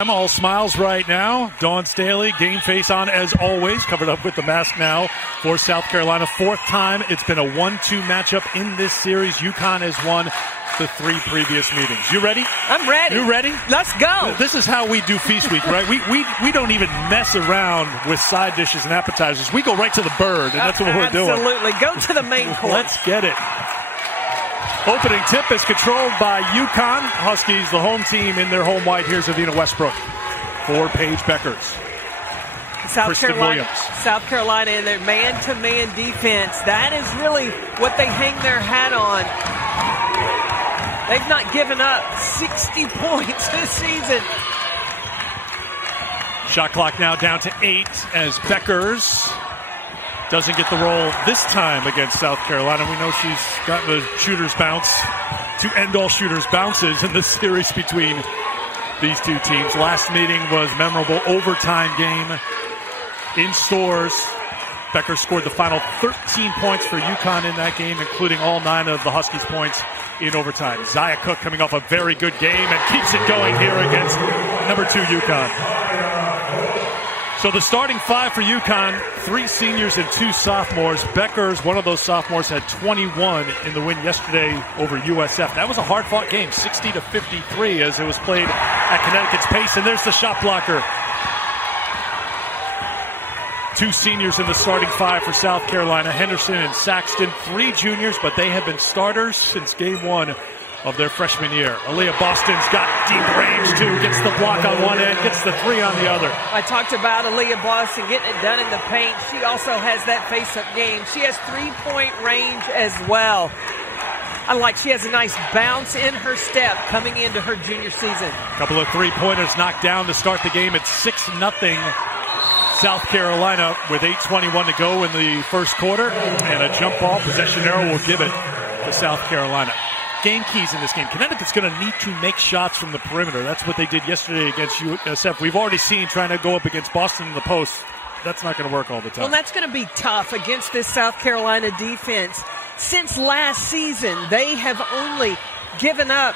I'm all smiles right now. Dawn Staley, game face on as always, covered up with the mask now for South Carolina. Fourth time it's been a 1-2 matchup in this series. UConn has won the 3 previous meetings. You ready? I'm ready. You ready? Let's go. This is how we do Feast Week, right? We don't even mess around with side dishes and appetizers. We go right to the bird, and that's what we're doing. Absolutely. Go to the main course. Let's get it. Opening tip is controlled by UConn. Huskies, the home team in their home white. Here's Avina Westbrook for Paige Beckers. South Carolina in their man-to-man defense. That is really what they hang their hat on. They've not given up 60 points this season. Shot clock now down to 8 as Beckers doesn't get the roll this time against South Carolina. We know she's got the shooter's bounce to end all shooter's bounces in this series between these two teams. Last meeting was memorable overtime game in Stores. Beckers scored the final 13 points for UConn in that game, including all 9 of the Huskies' points in overtime. Zia Cook coming off a very good game and keeps it going here against number 2 UConn. So the starting 5 for UConn, 3 seniors and 2 sophomores. Beckers, one of those sophomores, had 21 in the win yesterday over USF. That was a hard-fought game, 60-53 as it was played at Connecticut's pace. And there's the shot blocker. 2 seniors in the starting 5 for South Carolina, Henderson and Saxton. 3 juniors, but they have been starters since game 1 of their freshman year. Aaliyah Boston's got deep range, too. Gets the block on one end, gets the 3 on the other. I talked about Aaliyah Boston getting it done in the paint. She also has that face-up game. She has 3-point range as well. She has a nice bounce in her step coming into her junior season. A couple of 3-pointers knocked down to start the game. It's 6-0 South Carolina with 8:21 to go in the first quarter. And a jump ball possession arrow will give it to South Carolina. Game keys in this game. Connecticut's going to need to make shots from the perimeter. That's what they did yesterday against USF. We've already seen trying to go up against Boston in the post. That's not going to work all the time. Well, that's going to be tough against this South Carolina defense. Since last season, they have only given up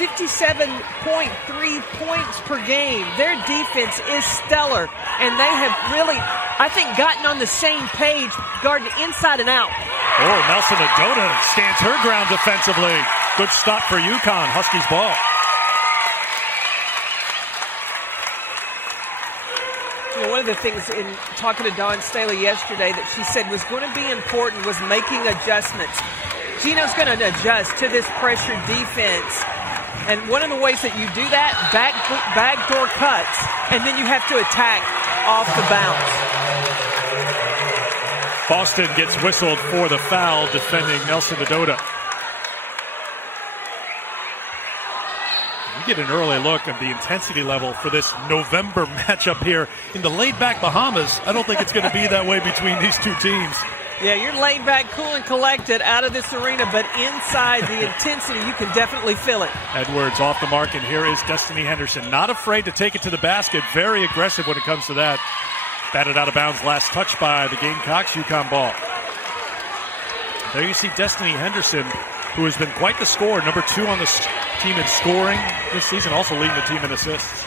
57.3 points per game. Their defense is stellar, and they have really, I think, gotten on the same page, guarding inside and out. Oh, Nelson Adota stands her ground defensively. Good stop for UConn. Huskies ball. You know, one of the things in talking to Dawn Staley yesterday that she said was going to be important was making adjustments. Gino's going to adjust to this pressure defense. And one of the ways that you do that, backdoor cuts, and then you have to attack off the bounce. Boston gets whistled for the foul defending Nelson Adota. You get an early look at the intensity level for this November matchup here in the laid-back Bahamas. I don't think it's going to be that way between these two teams. Yeah, you're laid back, cool and collected out of this arena, but inside the intensity, you can definitely feel it. Edwards off the mark, and here is Destiny Henderson. Not afraid to take it to the basket. Very aggressive when it comes to that. Batted out of bounds, last touch by the Gamecocks. UConn ball. There you see Destiny Henderson, who has been quite the scorer. Number 2 on the team in scoring this season, also leading the team in assists.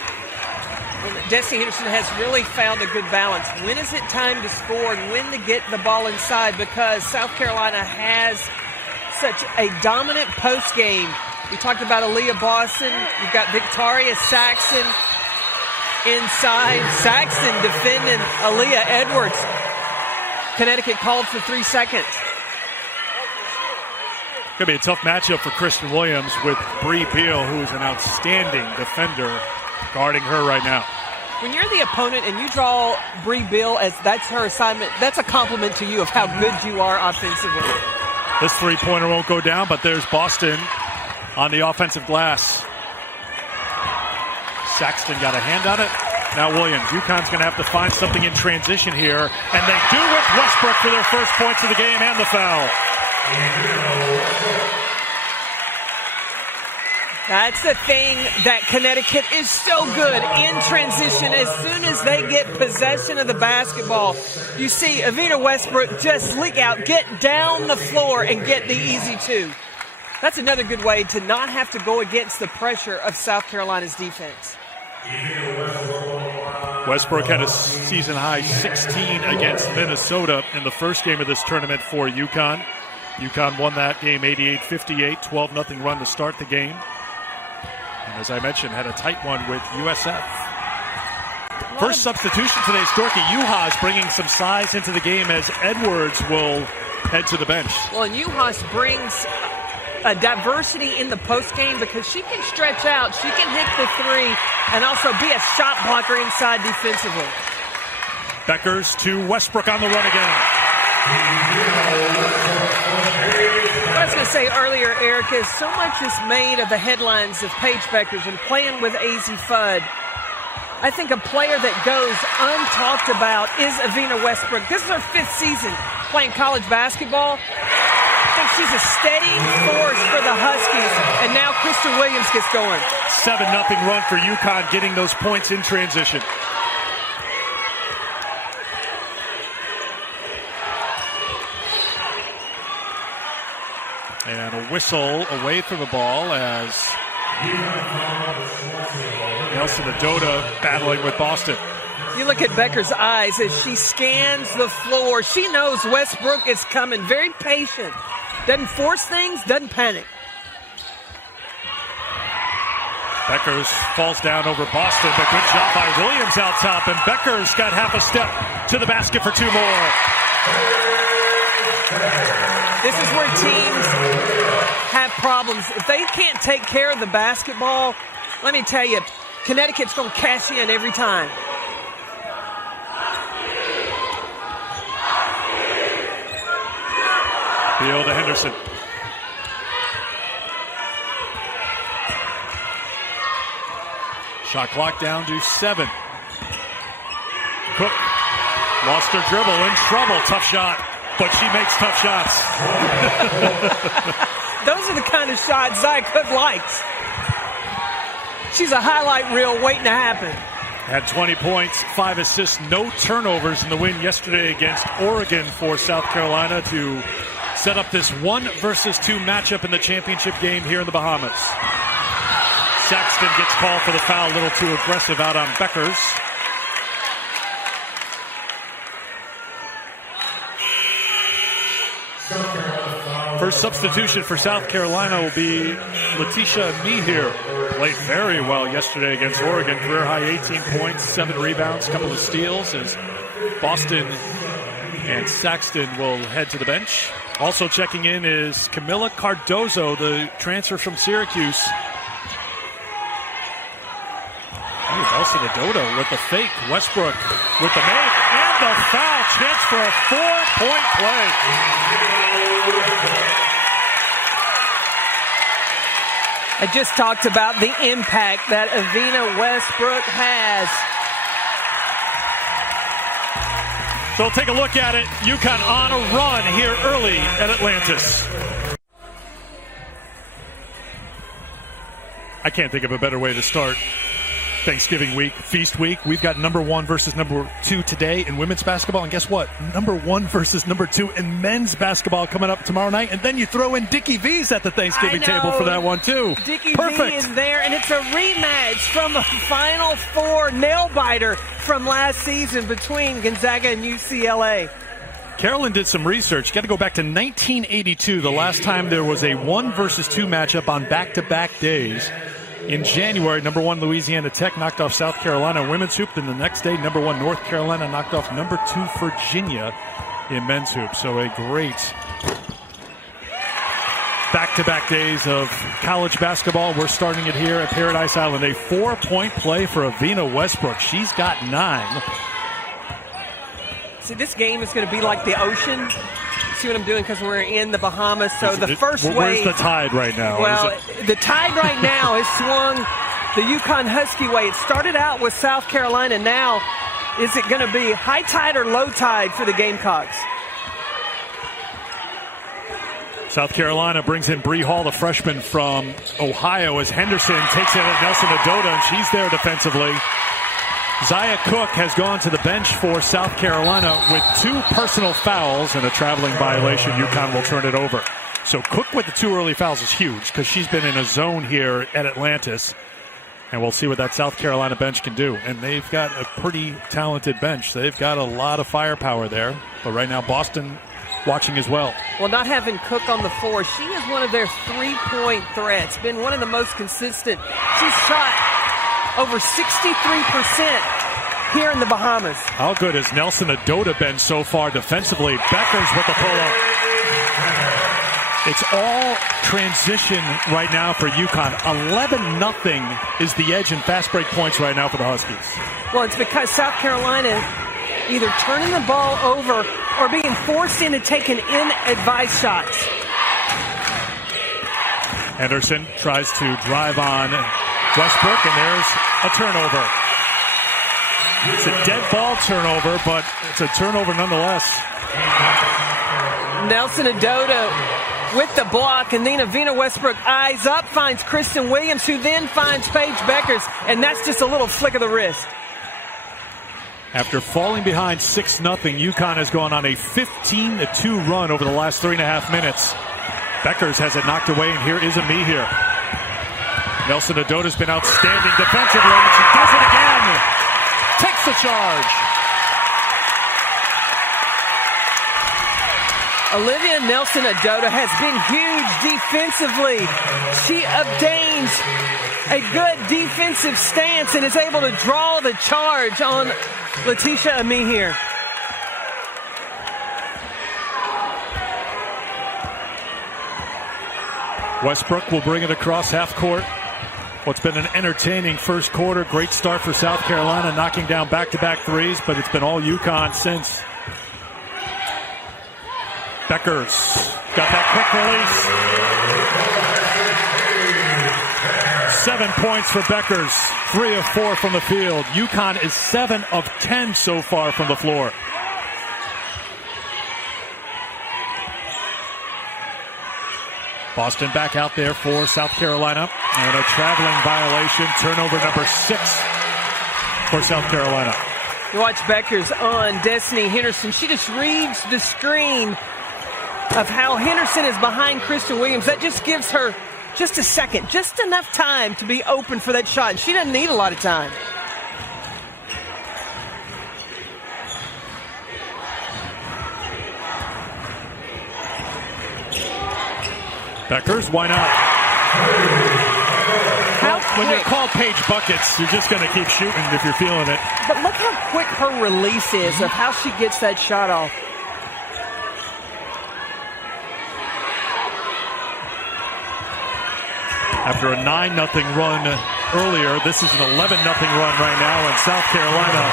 Well, Destiny Henderson has really found a good balance. When is it time to score and when to get the ball inside? Because South Carolina has such a dominant post game. We talked about Aaliyah Boston. You've got Victoria Saxton inside. Saxton defending Aaliyah Edwards. Connecticut called for 3 seconds. Going to be a tough matchup for Kristen Williams with Bree Beal, who is an outstanding defender, guarding her right now. When you're the opponent and you draw Bree Beal as that's her assignment, that's a compliment to you of how good you are offensively. This 3-pointer won't go down, but there's Boston on the offensive glass. Saxton got a hand on it. Now Williams. UConn's going to have to find something in transition here, and they do with Westbrook for their first points of the game and the foul. That's the thing that Connecticut is so good in transition. As soon as they get possession of the basketball, you see Avina Westbrook just leak out, get down the floor, and get the easy 2. That's another good way to not have to go against the pressure of South Carolina's defense. Westbrook had a season-high 16 against Minnesota in the first game of this tournament for UConn. UConn won that game 88-58, 12-0 run to start the game. And as I mentioned, had a tight one with USF. First substitution today, Storky Uhas bringing some size into the game as Edwards will head to the bench. Well, and Uhas brings a diversity in the postgame because she can stretch out, she can hit the three, and also be a shot blocker inside defensively. Beckers to Westbrook on the run again. What I was going to say earlier, Eric, is so much is made of the headlines of Paige Beckers and playing with AZ Fudd. I think a player that goes untalked about is Avina Westbrook. This is her 5th season playing college basketball. I think she's a steady force for the Huskies, and now Kristen Williams gets going. 7-0 run for UConn, getting those points in transition. And a whistle away from the ball as Nelson Adota battling with Boston. You look at Becker's eyes as she scans the floor. She knows Westbrook is coming. Very patient. Doesn't force things, doesn't panic. Beckers falls down over Boston, but good job by Williams out top. And Beckers got half a step to the basket for 2 more. This is where teams have problems. If they can't take care of the basketball, let me tell you, Connecticut's going to cash in every time. Beal to Henderson. Shot clock down to 7. Cook lost her dribble, in trouble. Tough shot, but she makes tough shots. Those are the kind of shots Zia Cook likes. She's a highlight reel waiting to happen. Had 20 points, 5 assists, no turnovers in the win yesterday against Oregon for South Carolina to set up this 1 versus 2 matchup in the championship game here in the Bahamas. Saxton gets called for the foul, a little too aggressive out on Beckers. First substitution for South Carolina will be Letitia Mihir. Played very well yesterday against Oregon. Career high 18 points, 7 rebounds, couple of steals as Boston and Saxton will head to the bench. Also checking in is Camila Cardozo, the transfer from Syracuse. Nelson Adota with the fake. Westbrook with the make and the foul. Chance for a 4-point play. I just talked about the impact that Avina Westbrook has. So we'll take a look at it. UConn on a run here early at Atlantis. I can't think of a better way to start Thanksgiving week, feast week. We've got number 1 versus number 2 today in women's basketball. And guess what? Number 1 versus number 2 in men's basketball coming up tomorrow night. And then you throw in Dickie V's at the Thanksgiving table for that one, too. Dickie V is there, and it's a rematch from a Final Four nail-biter from last season between Gonzaga and UCLA. Carolyn did some research. Got to go back to 1982, the last time there was a 1 versus 2 matchup on back-to-back days. In January, number 1 Louisiana Tech knocked off South Carolina women's hoop. Then the next day, number 1 North Carolina knocked off number 2 Virginia in men's hoop. So a great back-to-back days of college basketball. We're starting it here at Paradise Island. A 4-point play for Avina Westbrook. She's got 9. See, this game is going to be like the ocean. See what I'm doing because we're in the Bahamas. So the first wave. Where's the tide right now? Well, the tide right now has swung the UConn Husky way. It started out with South Carolina. Now, is it going to be high tide or low tide for the Gamecocks? South Carolina brings in Bree Hall, the freshman from Ohio, as Henderson takes it at Nelson Adota, and she's there defensively. Zia Cook has gone to the bench for South Carolina with 2 personal fouls and a traveling violation. UConn will turn it over. So Cook with the 2 early fouls is huge because she's been in a zone here at Atlantis. And we'll see what that South Carolina bench can do. And they've got a pretty talented bench. They've got a lot of firepower there. But right now, Boston watching as well. Well, not having Cook on the floor, she is one of their three-point threats. Been one of the most consistent. She's shot over 63% here in the Bahamas. How good has Nelson Adota been so far defensively? Beckers with the pull-up. It's all transition right now for UConn. 11-0 is the edge in fast break points right now for the Huskies. Well, it's because South Carolina either turning the ball over or being forced into taking in-advised shots. Henderson tries to drive on Westbrook, and there's a turnover. It's a dead ball turnover, but it's a turnover nonetheless. Nelson Adota with the block, and then Avina Westbrook eyes up, finds Kristen Williams, who then finds Paige Beckers, and that's just a little flick of the wrist. After falling behind 6-0, UConn has gone on a 15-2 run over the last 3.5 minutes. Beckers has it knocked away, and here is Ami here. Nelson Adota's been outstanding defensively, and she does it again. Takes the charge. Olivia Nelson Adota has been huge defensively. She obtains a good defensive stance and is able to draw the charge on Letitia Ami here. Westbrook will bring it across half court. What's been an entertaining first quarter. Great start for South Carolina, knocking down back-to-back threes, but it's been all UConn since. Beckers got that quick release. 7 points for Beckers, 3 of 4 from the field. UConn is 7 of 10 so far from the floor. Boston back out there for South Carolina. And a traveling violation, turnover number 6 for South Carolina. You watch Beckers on Destiny Henderson. She just reads the screen of how Henderson is behind Kristen Williams. That just gives her just a second, just enough time to be open for that shot. And she doesn't need a lot of time. Beckers, why not? When you're called Paige Buckets, you're just going to keep shooting if you're feeling it. But look how quick her release is of how she gets that shot off. After a 9-0 run earlier, this is an 11-0 run right now, and South Carolina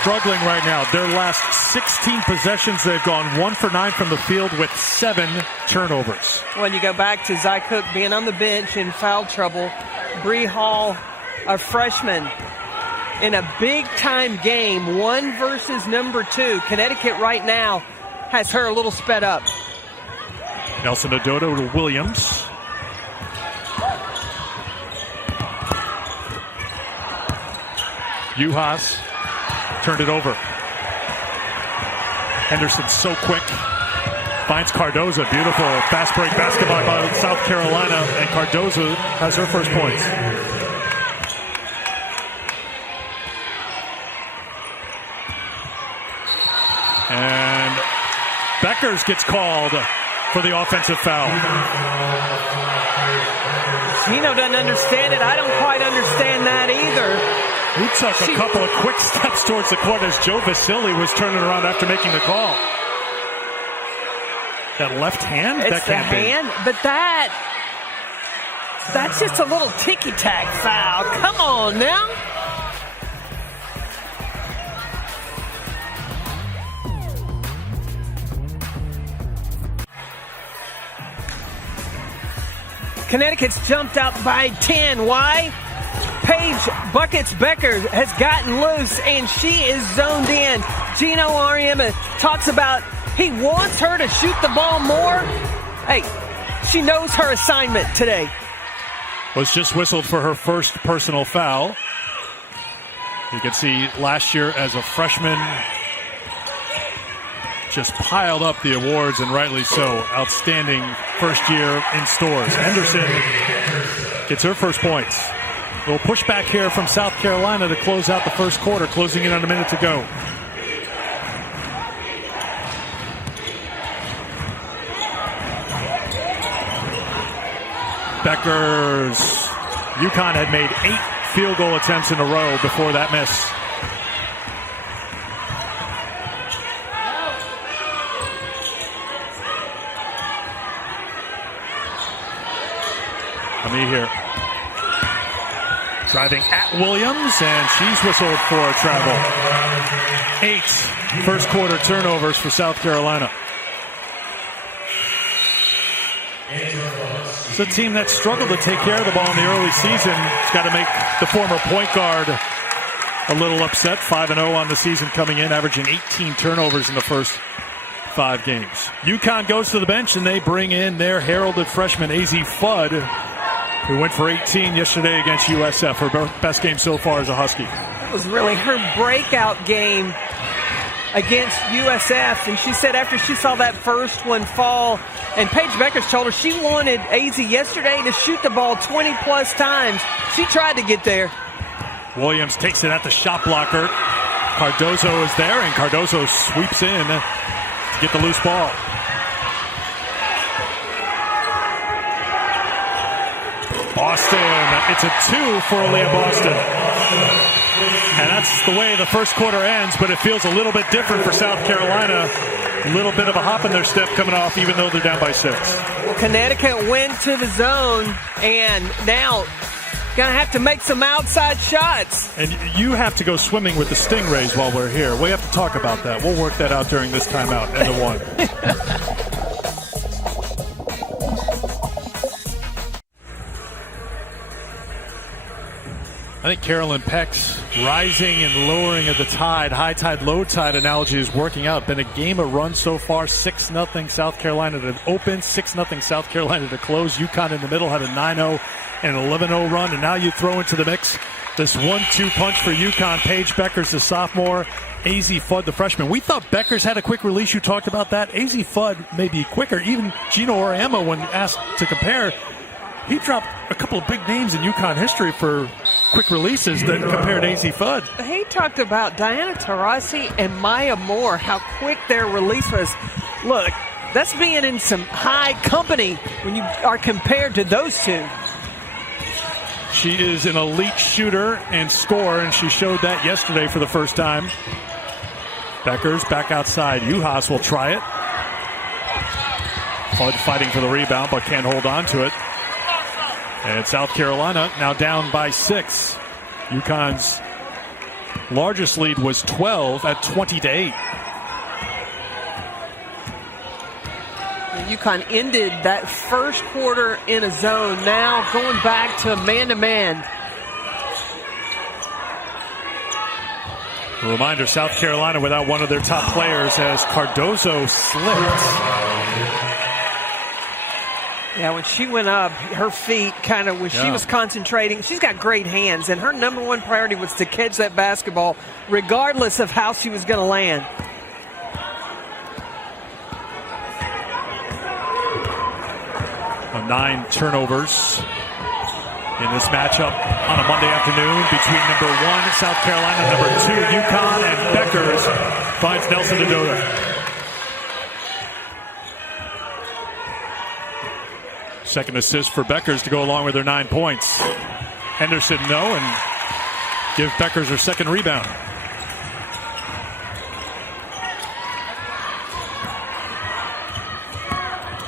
struggling right now. Their last 16 possessions, they've gone 1 for 9 from the field with 7 turnovers. When you go back to Zy Cook being on the bench in foul trouble, Bree Hall, a freshman, in a big-time game, 1 versus number 2. Connecticut right now has her a little sped up. Nelson Adota to Williams. Juhas turned it over. Henderson so quick. Finds Cardoza. Beautiful fast break basketball by South Carolina. And Cardoza has her first points. And Beckers gets called for the offensive foul. Gino doesn't understand it. I don't quite understand that either. He took a couple of quick steps towards the court as Joe Vasili was turning around after making the call. That left hand? It's the hand, but that's just a little ticky-tack foul. Come on now. Connecticut's jumped out by 10. Why? Paige Buckets Becker has gotten loose, and she is zoned in. Gino Ariema talks about he wants her to shoot the ball more. Hey, she knows her assignment today. Was just whistled for her first personal foul. You can see last year as a freshman, just piled up the awards, and rightly so. Outstanding first year in stores. Henderson gets her first points. A little pushback here from South Carolina to close out the first quarter, closing in on a minute to go. Beckers. UConn had made 8 field goal attempts in a row before that miss. Ami here. Driving at Williams, and she's whistled for a travel. 8 first quarter turnovers for South Carolina. It's a team that struggled to take care of the ball in the early season. It's got to make the former point guard a little upset. 5-0 on the season coming in, averaging 18 turnovers in the first 5 games. UConn goes to the bench, and they bring in their heralded freshman, AZ Fudd, who went for 18 yesterday against USF. Her best game so far as a Husky. It was really her breakout game against USF, and she said after she saw that first one fall, and Paige Beckers told her she wanted AZ yesterday to shoot the ball 20-plus times. She tried to get there. Williams takes it at the shot blocker. Cardozo is there, and Cardozo sweeps in to get the loose ball. Boston, it's a 2 for Aaliyah Boston. And that's the way the first quarter ends, but it feels a little bit different for South Carolina. A little bit of a hop in their step coming off, even though they're down by 6. Well, Connecticut went to the zone, and now going to have to make some outside shots. And you have to go swimming with the Stingrays while we're here. We have to talk about that. We'll work that out during this timeout. End of 1. I think Carolyn Peck's rising and lowering of the tide, high tide, low tide analogy is working out. Been a game of runs so far, 6-0 South Carolina to open, 6-0 South Carolina to close. UConn in the middle had a 9-0 and an 11-0 run, and now you throw into the mix this 1-2 punch for UConn. Paige Beckers, the sophomore, AZ Fudd, the freshman. We thought Beckers had a quick release. You talked about that. AZ Fudd may be quicker. Even Gino Auriemma, when asked to compare, he dropped a couple of big names in UConn history for quick releases that compared AZ Fudd. He talked about Diana Taurasi and Maya Moore, how quick their release was. Look, that's being in some high company when you are compared to those two. She is an elite shooter and scorer, and she showed that yesterday for the first time. Beckers back outside. Uhas will try it. Fudd fighting for the rebound, but can't hold on to it. And South Carolina now down by 6. UConn's largest lead was 12 at 20-8. UConn ended that first quarter in a zone, now going back to man-to-man. A reminder, South Carolina without one of their top players as Cardozo slipped. Yeah, when she went up, her feet kind of, when she was concentrating, she's got great hands, and her number one priority was to catch that basketball regardless of how she was going to land. Well, 9 turnovers in this matchup on a Monday afternoon between number 1 South Carolina, number 2 UConn, and Beckers finds Nelson Dodota. Second assist for Beckers to go along with her 9 points. Henderson no, and give Beckers her second rebound.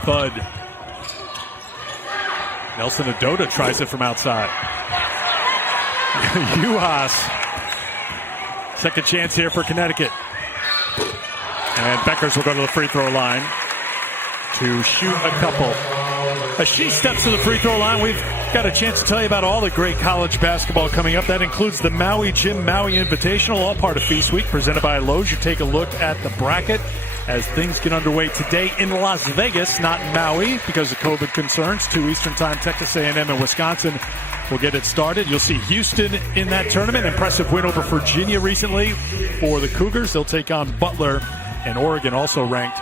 Fudd. Nelson Dodota tries it from outside. Uhas. Second chance here for Connecticut. And Beckers will go to the free throw line to shoot a couple. As she steps to the free throw line, we've got a chance to tell you about all the great college basketball coming up. That includes the Maui Jim Maui Invitational, all part of Feast Week, presented by Lowe's. You take a look at the bracket as things get underway today in Las Vegas, not Maui, because of COVID concerns. 2 Eastern Time, Texas A&M and Wisconsin will get it started. You'll see Houston in that tournament. Impressive win over Virginia recently for the Cougars. They'll take on Butler, and Oregon also ranked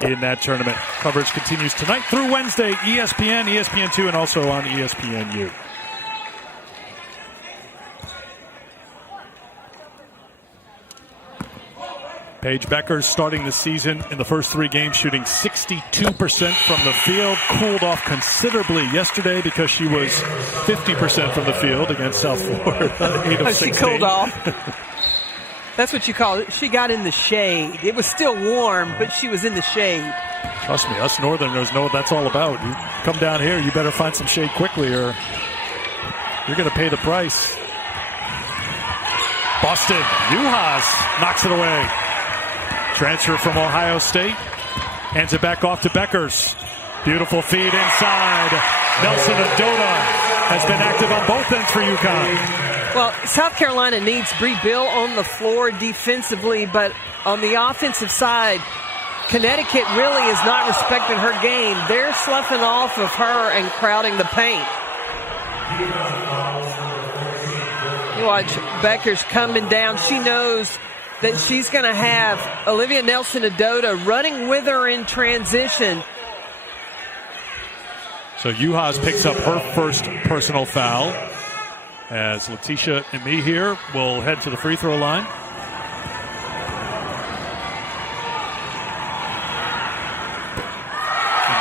in that tournament. Coverage continues tonight through Wednesday, ESPN, ESPN2, and also on ESPNU. Paige Beckers starting the season in the first 3 games shooting 62% from the field. Cooled off considerably yesterday because she was 50% from the field against South Florida. 8 of 16. She cooled off. That's what you call it. She got in the shade. It was still warm, but she was in the shade. Trust me, us Northerners know what that's all about. You come down here, you better find some shade quickly or you're going to pay the price. Boston, Juhas knocks it away. Transfer from Ohio State. Hands it back off to Beckers. Beautiful feed inside. Nelson Adota has been active on both ends for UConn. Well, South Carolina needs Bree Bill on the floor defensively, but on the offensive side, Connecticut really is not respecting her game. They're sloughing off of her and crowding the paint. You watch Beckers coming down. She knows that she's going to have Olivia Nelson-Adota running with her in transition. So Juhas picks up her first personal foul as Letitia and me here will head to the free throw line.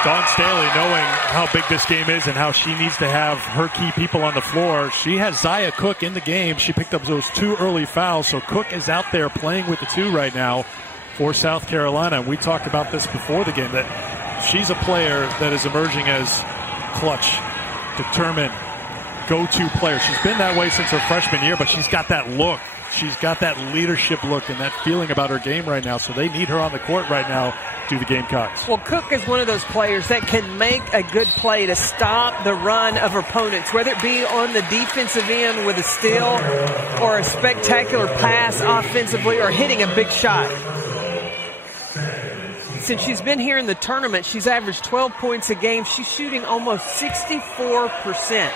Dawn Staley, knowing how big this game is and how she needs to have her key people on the floor, she has Zia Cook in the game. She picked up those 2 early fouls, so Cook is out there playing with the 2 right now for South Carolina. We talked about this before the game, that she's a player that is emerging as clutch, determined, go-to player. She's been that way since her freshman year, but she's got that look. She's got that leadership look and that feeling about her game right now, so they need her on the court right now to the Gamecocks. Well, Cook is one of those players that can make a good play to stop the run of opponents, whether it be on the defensive end with a steal or a spectacular pass offensively or hitting a big shot. Since she's been here in the tournament, she's averaged 12 points a game. She's shooting almost 64%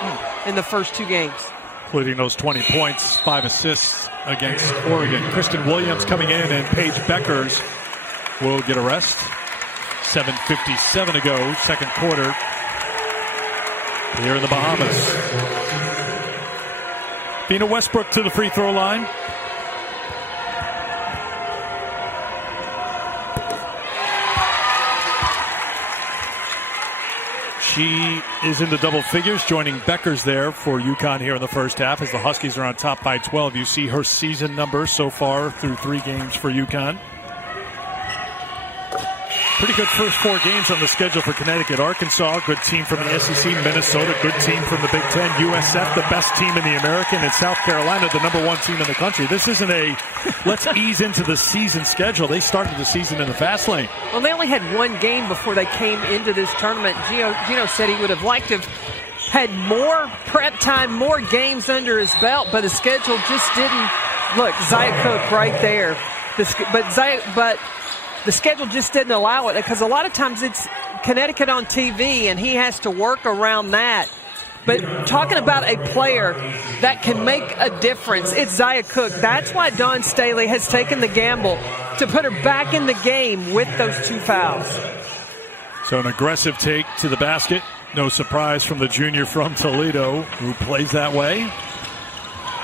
in the first 2 games. Including those 20 points, 5 assists against Oregon. Kristen Williams coming in and Paige Beckers will get a rest. 7:57 to go, second quarter here in the Bahamas. Vina Westbrook to the free throw line. She is into double figures, joining Beckers there for UConn here in the first half as the Huskies are on top by 12. You see her season numbers so far through 3 games for UConn. Pretty good first 4 games on the schedule for Connecticut. Arkansas, good team from the SEC. Minnesota, good team from the Big Ten. USF, the best team in the American. And South Carolina, the number 1 team in the country. This isn't a let's ease into the season schedule. They started the season in the fast lane. Well, they only had 1 game before they came into this tournament. Gino said he would have liked to have had more prep time, more games under his belt, but the schedule just didn't. Look, Zia Cook right there. But the schedule just didn't allow it because a lot of times it's Connecticut on TV and he has to work around that. But talking about a player that can make a difference, it's Zia Cook. That's why Dawn Staley has taken the gamble to put her back in the game with those 2 fouls. So an aggressive take to the basket. No surprise from the junior from Toledo who plays that way.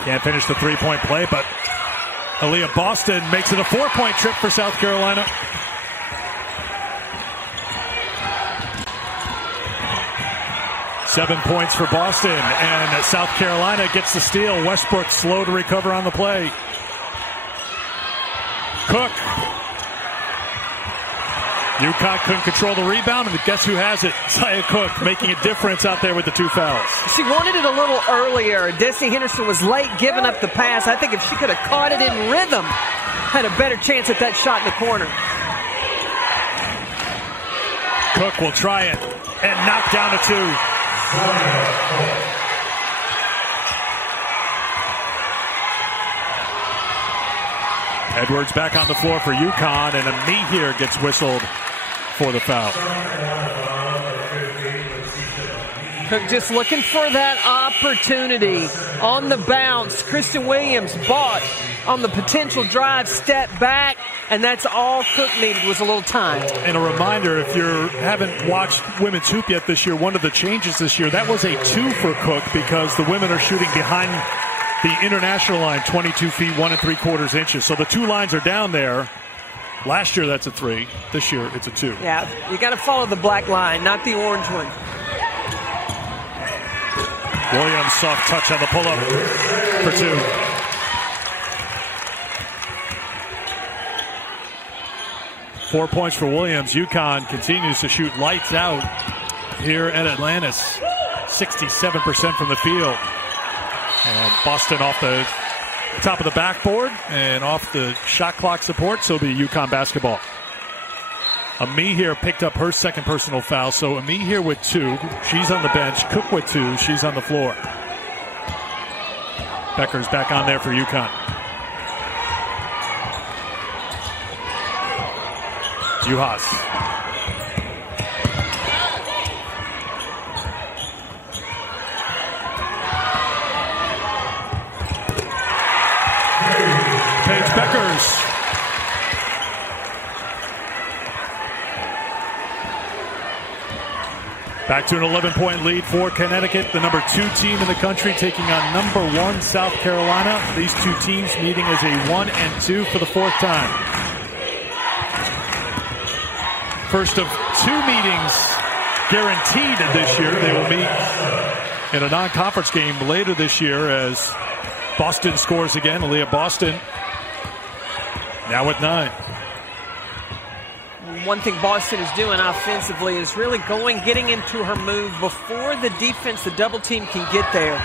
Can't finish the 3-point play, but Aaliyah Boston makes it a 4-point trip for South Carolina. Seven points for Boston, and South Carolina gets the steal. Westbrook slow to recover on the play. Cook. UConn couldn't control the rebound, and guess who has it? Zia Cook making a difference out there with the 2 fouls. She wanted it a little earlier. Desi Henderson was late giving up the pass. I think if she could have caught it in rhythm, had a better chance at that shot in the corner. Cook will try it and knock down a 2. Edwards back on the floor for UConn, and a knee here gets whistled for the foul. Cook just looking for that opportunity on the bounce. Kristen Williams bought on the potential drive, step back, and that's all Cook needed was a little time. And a reminder, if you haven't watched women's hoop yet this year, one of the changes this year, that was a 2 for Cook because the women are shooting behind the international line, 22 feet, 1 3/4 inches. So the 2 lines are down there. Last year, that's a 3. This year, it's a 2. Yeah, you got to follow the black line, not the orange one. Williams, soft touch on the pull-up for 2. Four points for Williams. UConn continues to shoot lights out here at Atlantis. 67% from the field. And Boston off the top of the backboard and off the shot clock support, so it'll be UConn basketball. Ami here picked up her second personal foul, so Ami here with 2. She's on the bench. Cook with 2. She's on the floor. Becker's back on there for UConn. Juhas. Paige Beckers. Back to an 11-point lead for Connecticut, the number 2 team in the country, taking on number 1 South Carolina. These two teams meeting as a 1 and 2 for the 4th time. First of 2 meetings guaranteed this year. They will meet in a non-conference game later this year as Boston scores again. Aaliyah Boston now with 9. One thing Boston is doing offensively is really getting into her move before the defense, the double team, can get there.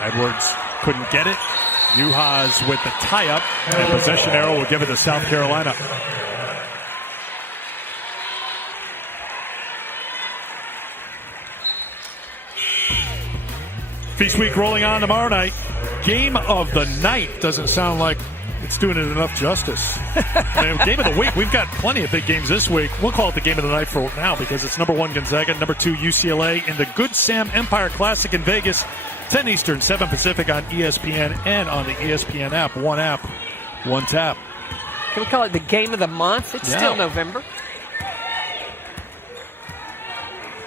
Edwards couldn't get it. Juhas with the tie-up, and possession arrow will give it to South Carolina. Feast Week rolling on tomorrow night. Game of the night doesn't sound like it's doing it enough justice. Game of the week, we've got plenty of big games this week. We'll call it the game of the night for now because it's number 1 Gonzaga, number 2 UCLA in the Good Sam Empire Classic in Vegas, 10 Eastern, 7 Pacific on ESPN and on the ESPN app. One app, one tap. Can we call it the game of the month? It's still November.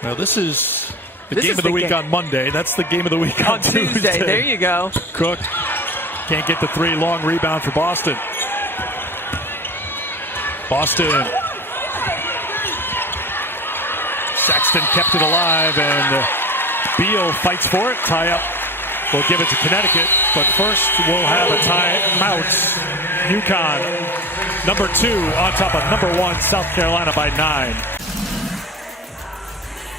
Well, this is the game of the week on Monday. That's the game of the week on Tuesday. There you go. Cook can't get the 3. Long rebound for Boston. Sexton kept it alive, and Beal fights for it. Tie up. We'll give it to Connecticut, but first we'll have a timeout. UConn, number 2, on top of number 1 South Carolina by 9.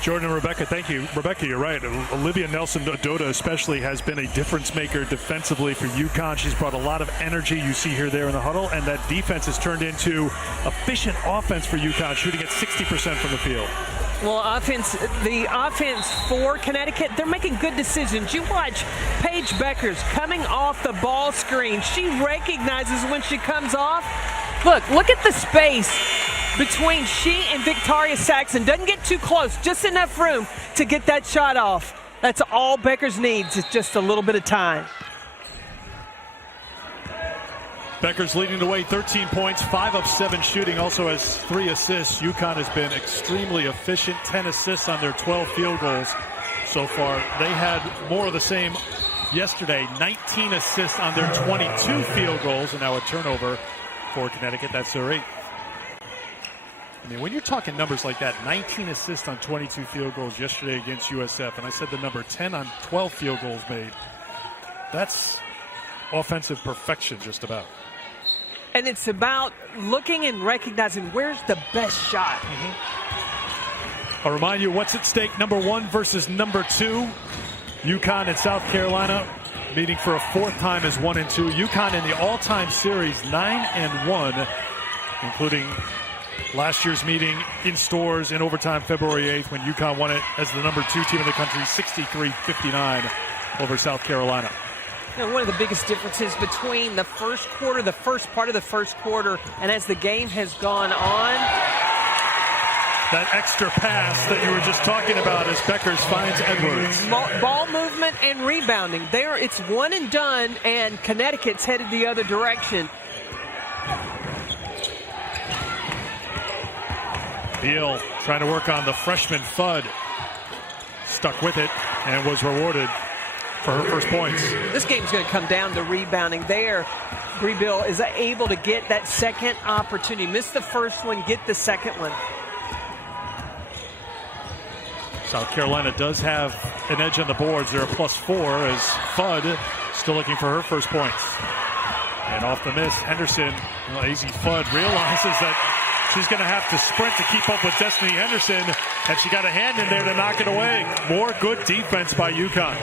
Jordan and Rebecca, thank you. Rebecca, you're right. Olivia Nelson-Ododa especially has been a difference maker defensively for UConn. She's brought a lot of energy. You see her there in the huddle, and that defense has turned into efficient offense for UConn, shooting at 60% from the field. Well, the offense for Connecticut, they're making good decisions. You watch Paige Beckers coming off the ball screen. She recognizes when she comes off. Look at the space between she and Victoria Saxon. Doesn't get too close, just enough room to get that shot off. That's all Beckers needs, is just a little bit of time. Beckers leading the way, 13 points, 5 of 7 shooting, also has 3 assists. UConn has been extremely efficient, 10 assists on their 12 field goals so far. They had more of the same yesterday, 19 assists on their 22 field goals, and now a turnover for Connecticut. That's their 8th. I mean, when you're talking numbers like that, 19 assists on 22 field goals yesterday against USF, and I said the number 10 on 12 field goals made, that's offensive perfection just about. And it's about looking and recognizing where's the best shot. I'll remind you what's at stake, number 1 versus number 2. UConn and South Carolina meeting for a 4th time as 1 and 2. UConn in the all-time series 9-1, including last year's meeting in Stores in overtime February 8th when UConn won it as the number 2 team in the country, 63-59 over South Carolina. You know, one of the biggest differences between the first quarter, the first part of the first quarter, and as the game has gone on. That extra pass that you were just talking about as Beckers finds Edwards. Ball movement and rebounding. There, it's one and done, and Connecticut's headed the other direction. Beal trying to work on the freshman Fudd. Stuck with it and was rewarded for her first points. This game's going to come down to rebounding there. Bree Bill is able to get that second opportunity. Missed the first one, get the second one. South Carolina does have an edge on the boards. They're a +4 as Fudd still looking for her first points. And off the miss, Henderson, AZ Fudd realizes that she's going to have to sprint to keep up with Destiny Henderson, and she got a hand in there to knock it away. More good defense by UConn.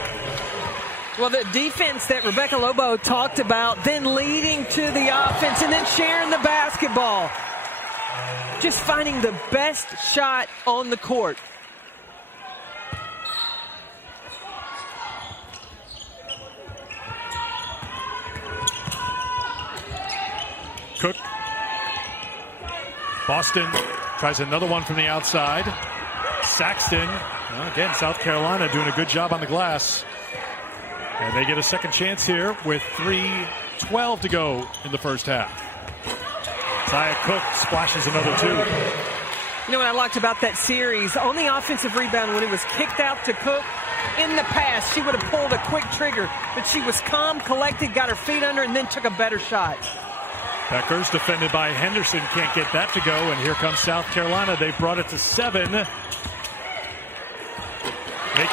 Well, the defense that Rebecca Lobo talked about, then leading to the offense and then sharing the basketball. Just finding the best shot on the court. Cook. Boston tries another one from the outside. Saxton. Well, again, South Carolina doing a good job on the glass. And they get a second chance here with 3:12 to go in the first half. Zaya Cook splashes another two. You know what I liked about that series? On the offensive rebound, when it was kicked out to Cook, in the past, she would have pulled a quick trigger. But she was calm, collected, got her feet under, and then took a better shot. Beckers defended by Henderson, can't get that to go, and here comes South Carolina. They brought it to 7. Make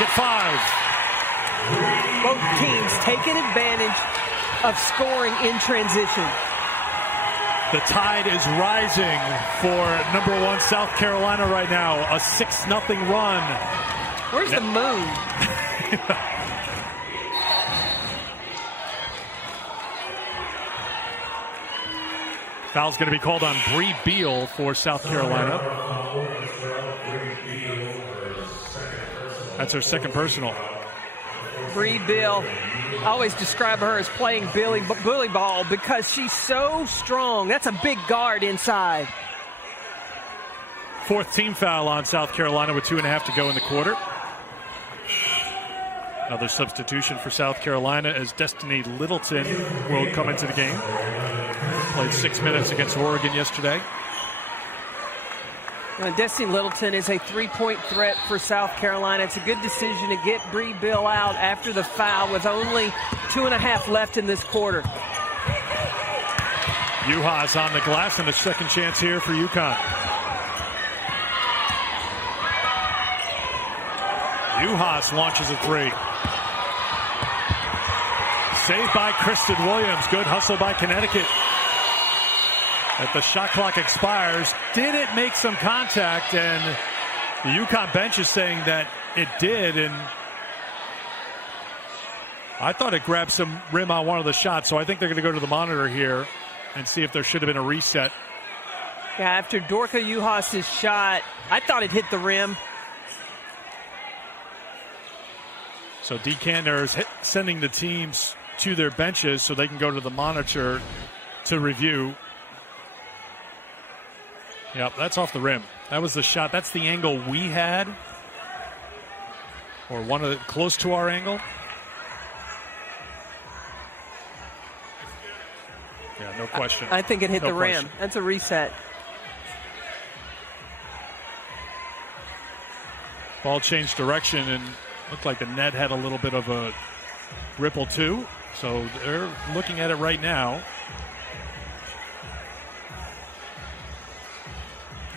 it 5. Both teams taking advantage of scoring in transition. The tide is rising for number 1 South Carolina right now. A 6-0 run. Where's the moon? Foul's going to be called on Bree Beal for South Carolina. That's her second personal. Bree Bill, I always describe her as playing bully ball because she's so strong. That's a big guard inside. 4th team foul on South Carolina with 2.5 to go in the quarter. Another substitution for South Carolina as Destiny Littleton will come into the game. Played 6 minutes against Oregon yesterday. Destiny Littleton is a 3-point threat for South Carolina. It's a good decision to get Bree Bill out after the foul with only 2.5 left in this quarter. Juhasz on the glass and a second chance here for UConn. Juhasz launches a 3. Saved by Kristen Williams. Good hustle by Connecticut. As the shot clock expires, did it make some contact? And the UConn bench is saying that it did. And I thought it grabbed some rim on one of the shots. So I think they're going to go to the monitor here and see if there should have been a reset. Yeah, after Dorka Juhasz's shot, I thought it hit the rim. So Decanter is sending the teams to their benches so they can go to the monitor to review. Yep, that's off the rim. That was the shot. That's the angle we had, or one of the, close to our angle. Yeah, no question. I think it hit no the rim. question. That's a reset. Ball changed direction and looked like the net had a little bit of a ripple too. So they're looking at it right now.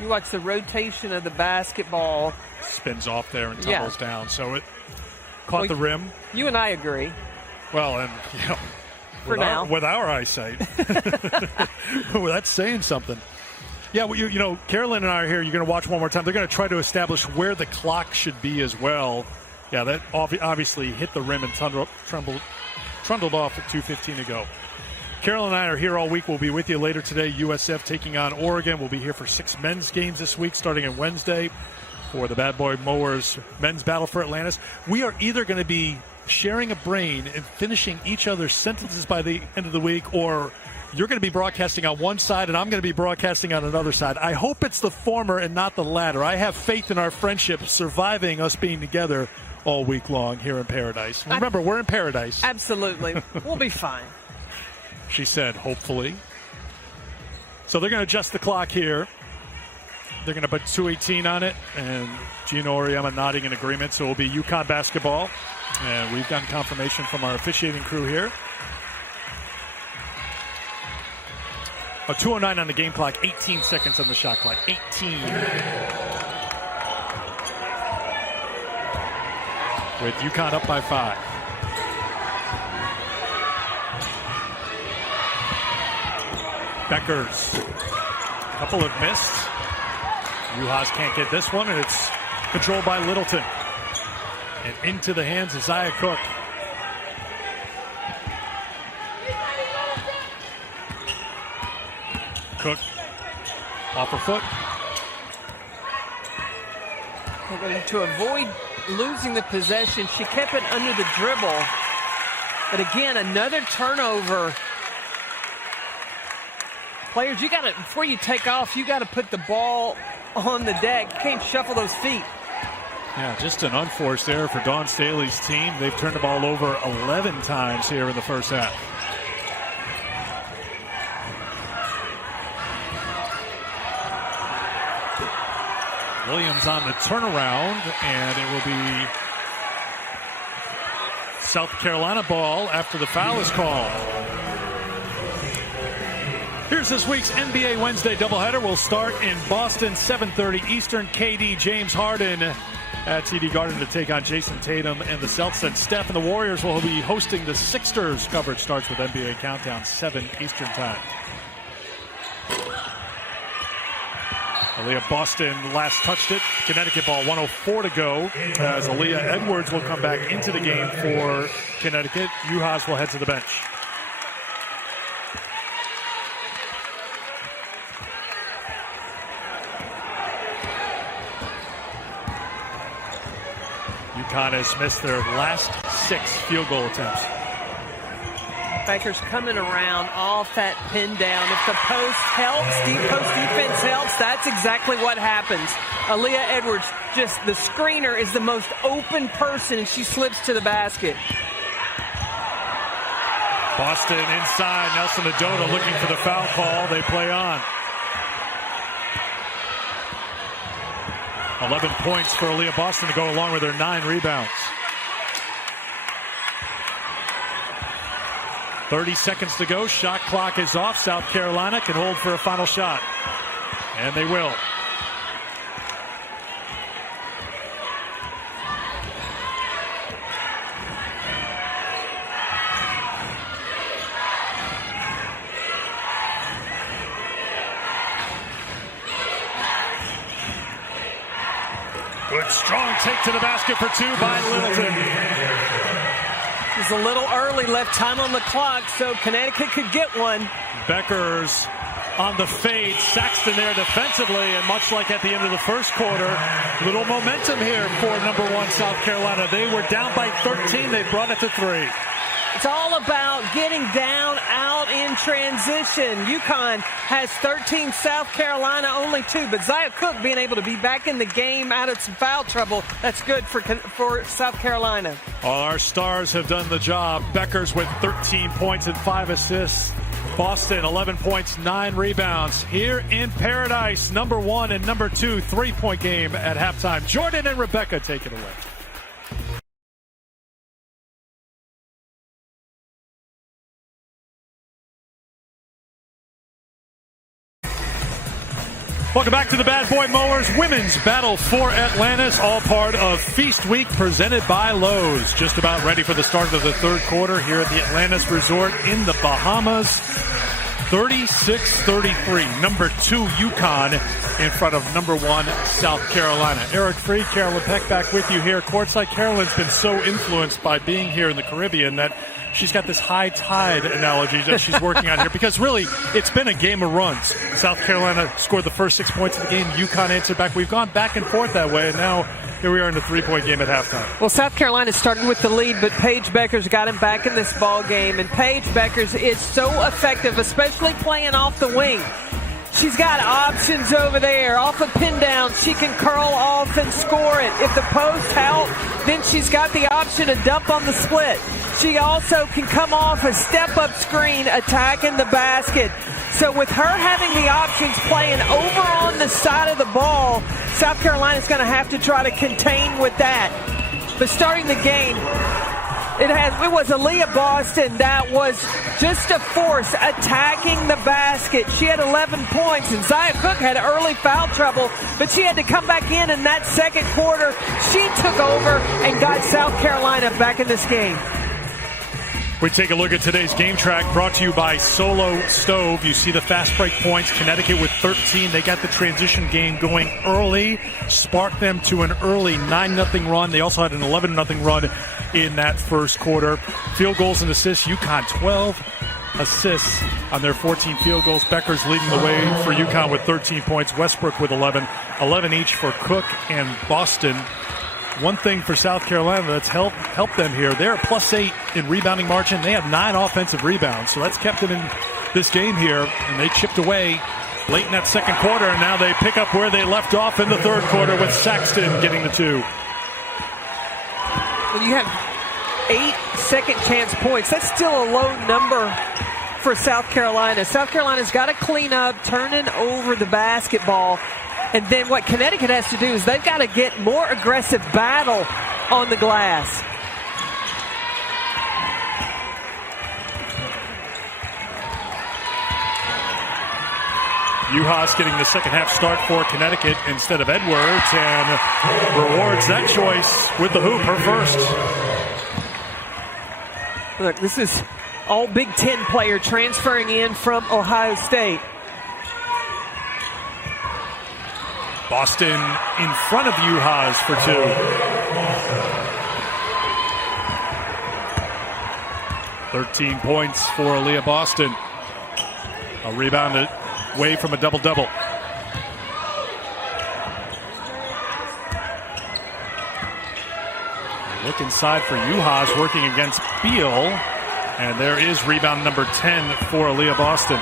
You watch the rotation of the basketball. Spins off there and tumbles down. So it caught the rim. You and I agree. Well, and for now, with our eyesight, well, that's saying something. Yeah, well, Carolyn and I are here. You're going to watch one more time. They're going to try to establish where the clock should be as well. Yeah, that obviously hit the rim and trundled off at 2:15 to go. Carolyn and I are here all week. We'll be with you later today. USF taking on Oregon. We'll be here for 6 men's games this week, starting on Wednesday for the Bad Boy Mowers men's battle for Atlantis. We are either going to be sharing a brain and finishing each other's sentences by the end of the week, or you're going to be broadcasting on one side and I'm going to be broadcasting on another side. I hope it's the former and not the latter. I have faith in our friendship surviving us being together all week long here in paradise. Remember, we're in paradise. Absolutely. We'll be fine. She said, hopefully. So they're going to adjust the clock here. They're going to put 2:18 on it, and Gino Oriema nodding in agreement. So it will be UConn basketball. And we've gotten confirmation from our officiating crew here. 2:09 on the game clock, 18 seconds on the shot clock. 18. With UConn up by 5. Beckers. A couple have missed. Juhas can't get this one, and it's controlled by Littleton. And into the hands of Zia Cook. Cook off her foot. To avoid losing the possession, she kept it under the dribble. But again, another turnover. Players, you got to, before you take off, you got to put the ball on the deck. You can't shuffle those feet. Yeah, just an unforced error for Dawn Staley's team. They've turned the ball over 11 times here in the first half. Williams on the turnaround, and it will be South Carolina ball after the foul is called. Here's this week's NBA Wednesday doubleheader. We'll start in Boston, 7:30 Eastern. KD, James Harden at TD Garden to take on Jason Tatum and the Celtics. And Steph and the Warriors will be hosting the Sixers. Coverage starts with NBA Countdown, 7 Eastern time. Aaliyah Boston last touched it. Connecticut ball, 1:04 to go. As Aaliyah Edwards will come back into the game for Connecticut. Juhas will head to the bench. UConn has missed their last 6 field goal attempts. Baker's coming around off that pin down. If the post helps, deep post defense helps, that's exactly what happens. Aaliyah Edwards, just the screener, is the most open person, and she slips to the basket. Boston inside. Nelson Adota looking for the foul call. They play on. 11 points for Aaliyah Boston to go along with their 9 rebounds. 30 seconds to go. Shot clock is off. South Carolina can hold for a final shot. And they will. Good strong take to the basket for 2 by Littleton. It's a little early, left time on the clock, so Connecticut could get one. Beckers on the fade. Saxton there defensively, and much like at the end of the first quarter, little momentum here for number 1 South Carolina. They were down by 13. They brought it to 3. It's all about getting down, out in transition. UConn has 13, South Carolina only 2. But Zia Cook being able to be back in the game out of some foul trouble, that's good for South Carolina. All our stars have done the job. Beckers with 13 points and 5 assists. Boston, 11 points, 9 rebounds. Here in Paradise, number 1 and number 2 3-point game at halftime. Jordan and Rebecca take it away. Welcome back to the Bad Boy Mowers Women's Battle for Atlantis, all part of Feast Week presented by Lowe's. Just about ready for the start of the third quarter here at the Atlantis Resort in the Bahamas. 36-33, number 2 UConn in front of number 1 South Carolina. Eric Freed, Carolyn Peck back with you here. Courtside Carolyn's been so influenced by being here in the Caribbean that she's got this high tide analogy that she's working on here, because really it's been a game of runs. South Carolina scored the first 6 points of the game. UConn answered back. We've gone back and forth that way, and now here we are in the 3-point game at halftime. Well, South Carolina started with the lead, but Paige Beckers got him back in this ball game, and Paige Beckers is so effective, especially playing off the wing. She's got options over there. Off a pin down, she can curl off and score it. If the post help, then she's got the option to dump on the split. She also can come off a step-up screen, attacking the basket. So with her having the options playing over on the side of the ball, South Carolina's going to have to try to contain with that. But starting the game, It was Aaliyah Boston that was just a force attacking the basket. She had 11 points, and Zia Cook had early foul trouble, but she had to come back in that second quarter. She took over and got South Carolina back in this game. We take a look at today's game track brought to you by Solo Stove. You see the fast break points. Connecticut with 13. They got the transition game going early, sparked them to an early 9-0 run. They also had an 11-0 run in that first quarter. Field goals and assists, UConn 12 assists on their 14 field goals. Becker's leading the way for UConn with 13 points. Westbrook with 11 each for Cook and Boston. One thing for South Carolina that's helped them here, they're +8 in rebounding margin. They have 9 offensive rebounds, so that's kept them in this game here, and they chipped away late in that second quarter, and now they pick up where they left off in the third quarter with Saxton getting the 2. When you have 8 second chance points, that's still a low number for South Carolina. South Carolina's got to clean up, turning over the basketball. And then what Connecticut has to do is they've got to get more aggressive battle on the glass. Juhas getting the second half start for Connecticut instead of Edwards, and rewards that choice with the hoop, her first. Look, this is all Big Ten player transferring in from Ohio State. Boston in front of Juhas for 2. "13 points for Aaliyah Boston. A rebound away from a double-double. Look inside for Juhas working against Beal. And there is rebound number 10 for Aaliyah Boston.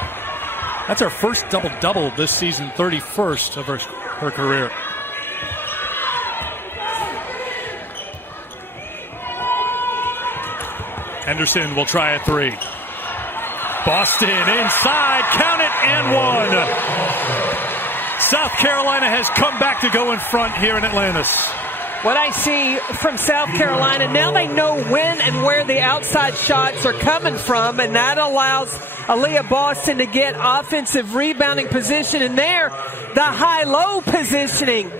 That's her first double-double this season, 31st of her career. Henderson will try a 3. Boston inside, count it, and 1. South Carolina has come back to go in front here in Atlantis. What I see from South Carolina, now they know when and where the outside shots are coming from, and that allows Aaliyah Boston to get offensive rebounding position. And there, the high-low positioning.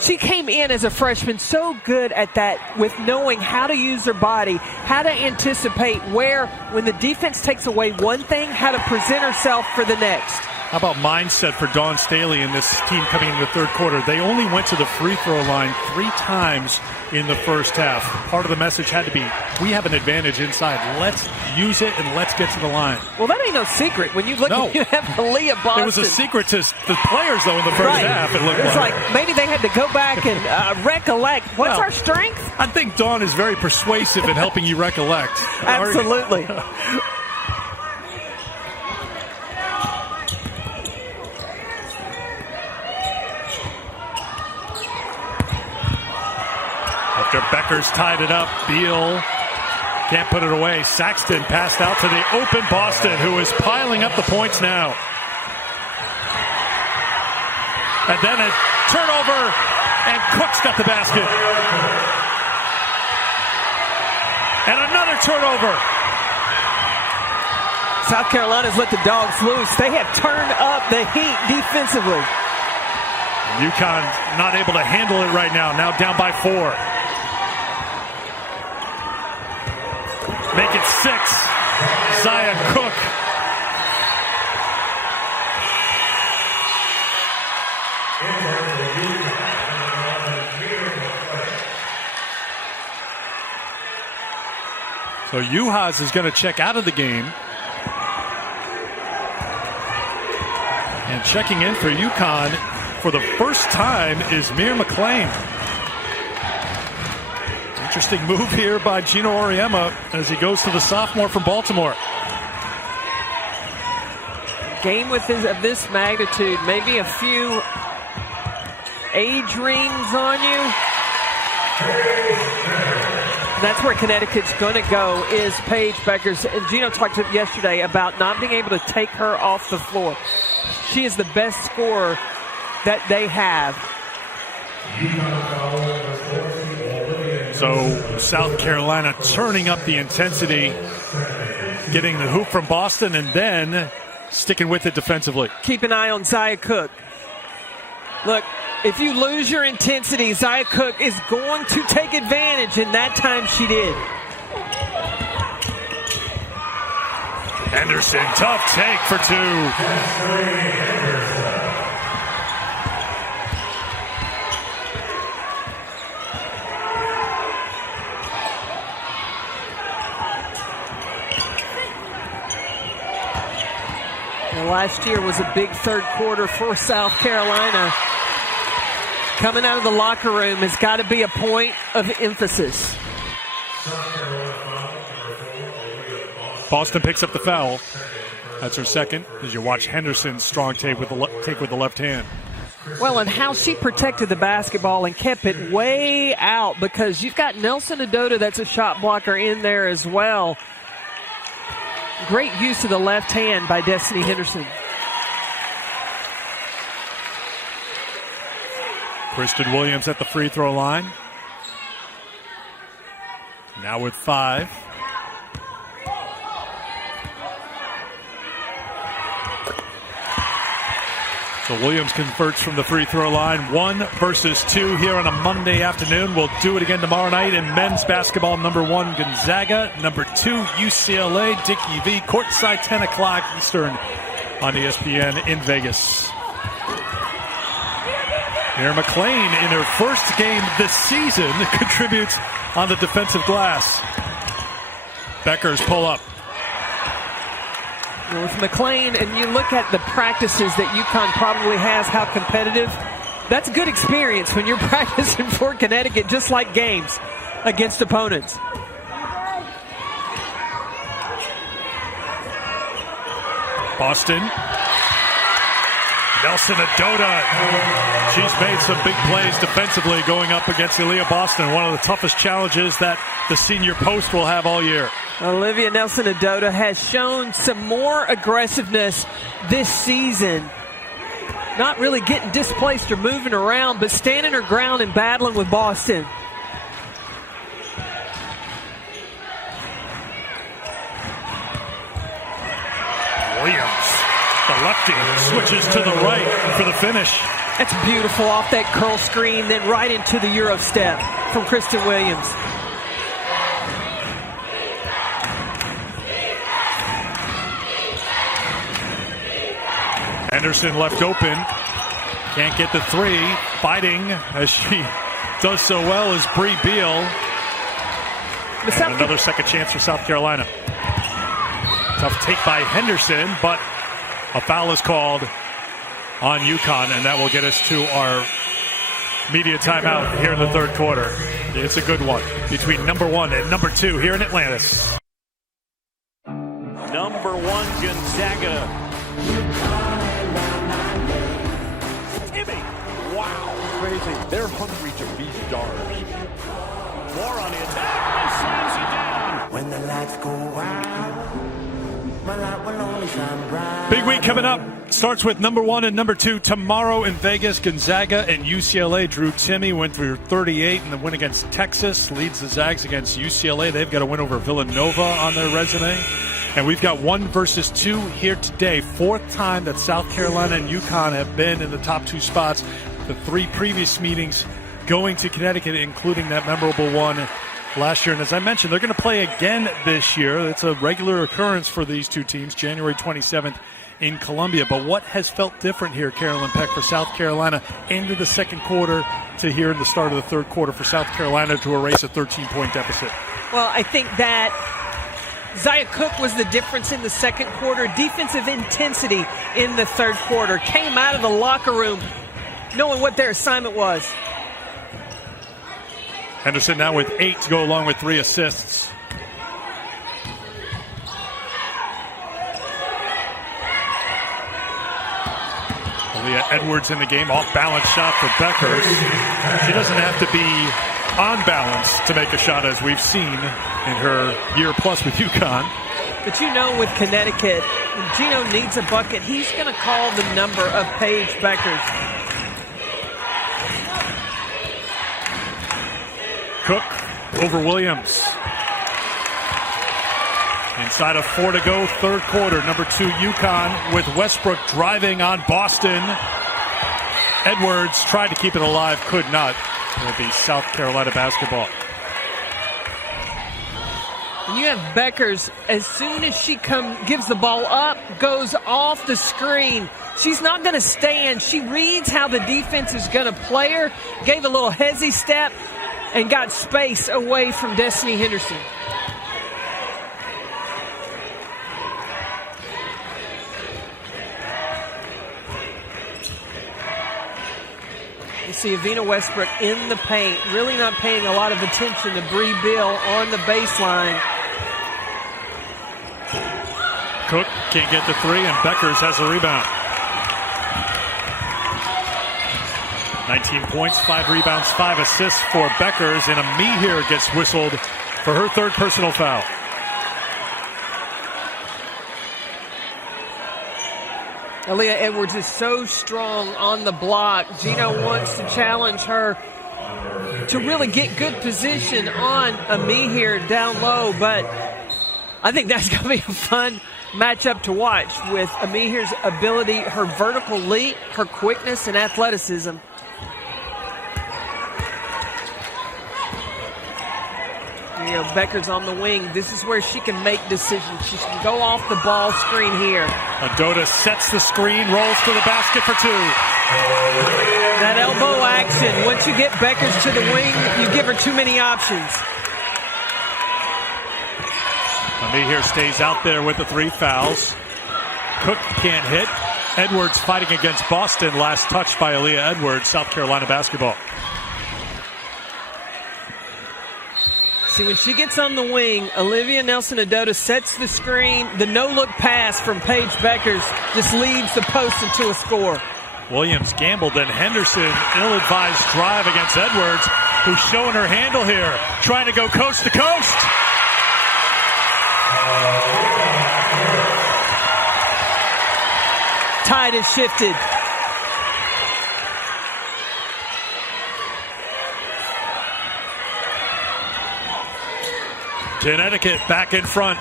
She came in as a freshman so good at that, with knowing how to use her body, how to anticipate where, when the defense takes away one thing, how to present herself for the next. How about mindset for Dawn Staley and this team coming into the third quarter? They only went to the free throw line 3 times in the first half. Part of the message had to be, we have an advantage inside. Let's use it and let's get to the line. Well, that ain't no secret. When you look at you have Aaliyah Boston. It was a secret to the players, though, in the first half. It looked like maybe they had to go back and recollect. What's our strength? I think Dawn is very persuasive in helping you recollect. Absolutely. After Becker's tied it up, Beal can't put it away. Saxton passed out to the open Boston, who is piling up the points now. And then a turnover, and Cook's got the basket. And another turnover. South Carolina's let the dogs loose. They have turned up the heat defensively. UConn not able to handle it right now. Now down by 4. Make it 6. Zia Cook. So Juhas is going to check out of the game. And checking in for UConn for the first time is Mir McClain. Interesting move here by Gino Auriemma as he goes to the sophomore from Baltimore. Game of this magnitude, maybe a few age rings on you. That's where Connecticut's going to go, is Paige Beckers. And Gino talked yesterday about not being able to take her off the floor. She is the best scorer that they have. So South Carolina turning up the intensity, getting the hoop from Boston, and then sticking with it defensively. Keep an eye on Zia Cook. Look, if you lose your intensity, Zia Cook is going to take advantage, and that time she did. Henderson, tough take for two. Last year was a big third quarter for South Carolina. Coming out of the locker room has got to be a point of emphasis. Boston picks up the foul. That's her second, as you watch Henderson's strong take with the left hand. Well, and how she protected the basketball and kept it way out, because you've got Nelson Adota, that's a shot blocker, in there as well. Great use of the left hand by Destiny Henderson. Kristen Williams at the free throw line. Now with 5. So Williams converts from the free throw line. 1 versus 2 here on a Monday afternoon. We'll do it again tomorrow night in men's basketball. Number 1, Gonzaga. Number 2, UCLA. Dickie V. Courtside, 10 o'clock Eastern on ESPN in Vegas. Here McLean, in her first game this season, contributes on the defensive glass. Beckers pull up. With McLean, and you look at the practices that UConn probably has, how competitive. That's a good experience when you're practicing for Connecticut, just like games against opponents. Boston. Nelson Adota. She's made some big plays defensively going up against Aaliyah Boston. One of the toughest challenges that the senior post will have all year. Olivia Nelson Adota has shown some more aggressiveness this season. Not really getting displaced or moving around, but standing her ground and battling with Boston. Williams, the lefty, switches to the right for the finish. That's beautiful off that curl screen, then right into the Euro step from Kristen Williams. Henderson left open. Can't get the 3. Fighting as she does so well is Bree Beal. And another second chance for South Carolina. Tough take by Henderson, but a foul is called on UConn, and that will get us to our media timeout here in the third quarter. It's a good one between number 1 and number 2 here in Atlantis. Number 1, Gonzaga. Timmy, wow, crazy. They're hungry to be stars. More on the attack. He slams it down. When the lights go out, my light will only shine bright. Big week coming up. Starts with number 1 and number 2 tomorrow in Vegas. Gonzaga and UCLA. Drew Timme went for 38 in the win against Texas. Leads the Zags against UCLA. They've got a win over Villanova on their resume. And we've got 1 versus 2 here today. 4th time that South Carolina and UConn have been in the top 2 spots. The 3 previous meetings going to Connecticut, including that memorable one last year. And as I mentioned, they're going to play again this year. It's a regular occurrence for these 2 teams, January 27th in Columbia. But what has felt different here, Carolyn Peck, for South Carolina into the second quarter to here in the start of the third quarter for South Carolina to erase a 13-point deficit? Well, I think that Zia Cook was the difference in the second quarter. Defensive intensity in the third quarter. Came out of the locker room knowing what their assignment was. Henderson now with 8 to go along with 3 assists. Aaliyah Edwards in the game. Off-balance shot for Beckers. She doesn't have to be on balance to make a shot, as we've seen in her year plus with UConn. But you know, with Connecticut, when Gino needs a bucket, he's going to call the number of Paige Beckers. Cook over Williams. Inside of 4 to go, third quarter. Number 2, UConn with Westbrook driving on Boston. Edwards tried to keep it alive, could not. It'll be South Carolina basketball. And you have Beckers, as soon as she gives the ball up, goes off the screen. She's not going to stand. She reads how the defense is going to play her, gave a little hezzy step, and got space away from Destiny Henderson. You see Avina Westbrook in the paint, really not paying a lot of attention to Bree Bill on the baseline. Cook can't get the 3, and Beckers has a rebound. 19 points, 5 rebounds, 5 assists for Beckers, and Amihir gets whistled for her third personal foul. Aaliyah Edwards is so strong on the block. Gino wants to challenge her to really get good position on Amihir down low, but I think that's going to be a fun matchup to watch with Amihir's ability, her vertical leap, her quickness, and athleticism. You know, Becker's on the wing. This is where she can make decisions. She can go off the ball screen here. Adota sets the screen, rolls to the basket for 2. That elbow action. Once you get Beckers to the wing, you give her too many options. Amihir stays out there with the 3 fouls. Cook can't hit. Edwards fighting against Boston. Last touch by Aaliyah Edwards, South Carolina basketball. See, when she gets on the wing, Olivia Nelson-Adota sets the screen. The no-look pass from Paige Beckers just leads the post into a score. Williams gambled, then Henderson, ill-advised drive against Edwards, who's showing her handle here, trying to go coast to coast. Tide has shifted. Connecticut back in front.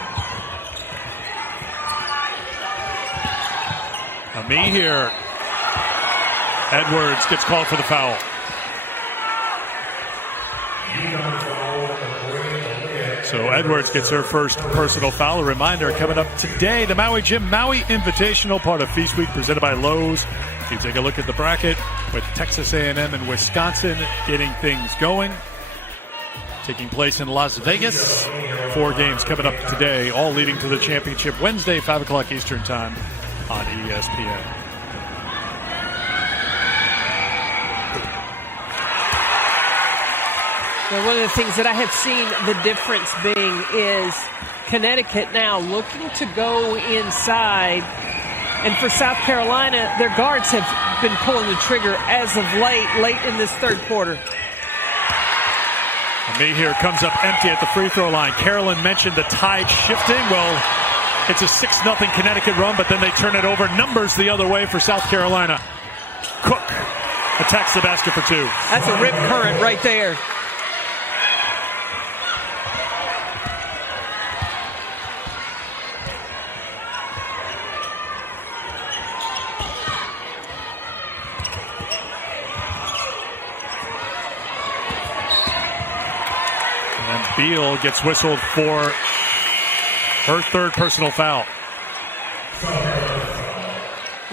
Amihir. Edwards gets called for the foul. So Edwards gets her first personal foul. A reminder coming up today, the Maui Jim Maui Invitational, part of Feast Week presented by Lowe's. You take a look at the bracket with Texas A&M and Wisconsin getting things going. Taking place in Las Vegas. 4 games coming up today, all leading to the championship Wednesday, 5 o'clock Eastern time on ESPN. Now, one of the things that I have seen the difference being is Connecticut now looking to go inside. And for South Carolina, their guards have been pulling the trigger as of late in this third quarter. Amihir comes up empty at the free throw line. Carolyn mentioned the tide shifting. Well, it's a 6-0 Connecticut run, but then they turn it over. Numbers the other way for South Carolina. Cook attacks the basket for 2. That's a rip current right there. Beal gets whistled for her third personal foul.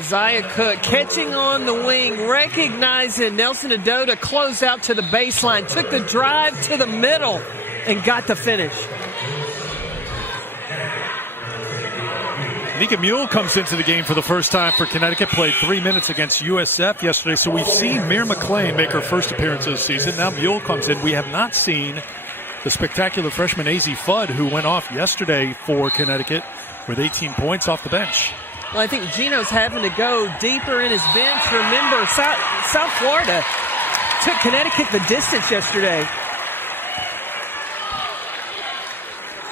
Zaya Cook catching on the wing, recognizing Nelson-Adota, close out to the baseline, took the drive to the middle, and got the finish. Nika Mule comes into the game for the first time for Connecticut, played 3 minutes against USF yesterday. So we've seen Mir McLean make her first appearance of the season. Now Mule comes in. We have not seen the spectacular freshman AZ Fudd, who went off yesterday for Connecticut with 18 points off the bench. Well, I think Gino's having to go deeper in his bench. Remember, South Florida took Connecticut the distance yesterday.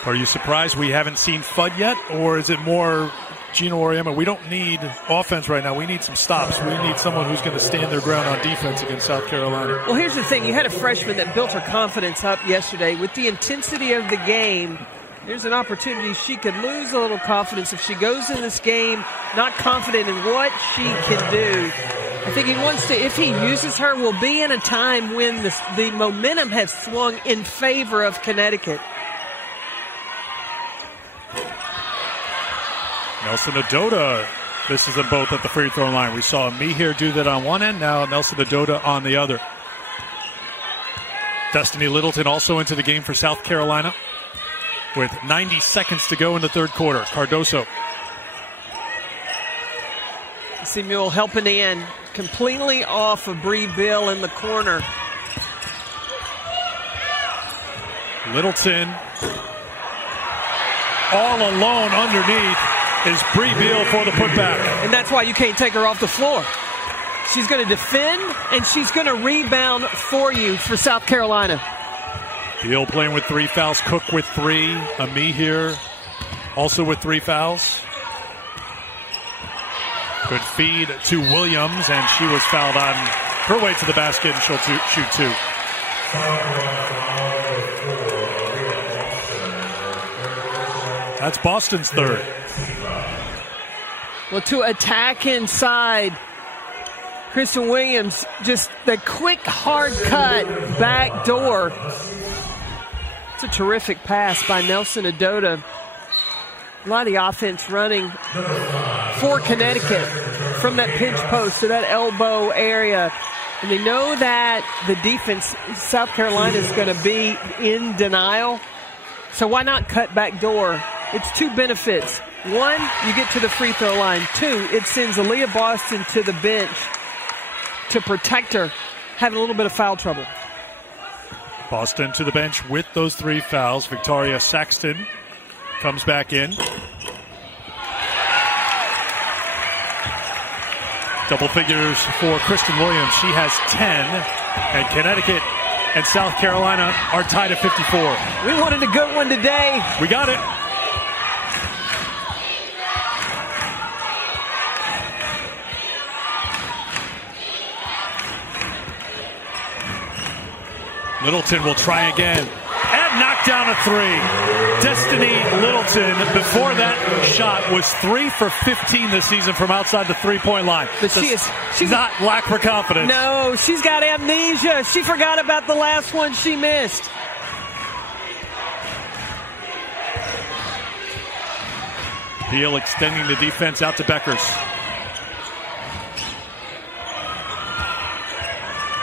Are you surprised we haven't seen Fudd yet, or is it more Gino Auriemma, we don't need offense right now. We need some stops. We need someone who's going to stand their ground on defense against South Carolina. Well, here's the thing. You had a freshman that built her confidence up yesterday. With the intensity of the game, there's an opportunity she could lose a little confidence if she goes in this game not confident in what she can do. I think he wants to, if he uses her, we'll be in a time when the momentum has swung in favor of Connecticut. Nelson Adota misses them both at the free throw line. We saw me here do that on one end, now Nelson Adota on the other. Destiny Littleton also into the game for South Carolina with 90 seconds to go in the third quarter. Cardoso. See Mule helping in, completely off of Bree Bill in the corner. Littleton all alone underneath is Bree Beal for the putback. And that's why you can't take her off the floor. She's going to defend, and she's going to rebound for you for South Carolina. Beal playing with 3 fouls, Cook with 3. Ami here also with 3 fouls. Good feed to Williams, and she was fouled on her way to the basket, and she'll shoot 2. That's Boston's third. Well, to attack inside, Kristen Williams, just the quick, hard cut back door. It's a terrific pass by Nelson Adota. A lot of the offense running for Connecticut from that pinch post to that elbow area. And they know that the defense, South Carolina, is going to be in denial. So why not cut back door? It's 2 benefits. 1, you get to the free throw line. 2, it sends Aaliyah Boston to the bench to protect her, having a little bit of foul trouble. Boston to the bench with those 3 fouls. Victoria Saxton comes back in. Double figures for Kristen Williams. She has 10, and Connecticut and South Carolina are tied at 54. We wanted a good one today. We got it. Littleton will try again and knock down a 3. Destiny Littleton, before that shot, was 3 for 15 this season from outside the three-point line. But she's not lack for confidence. No, she's got amnesia. She forgot about the last one she missed. Beal extending the defense out to Beckers.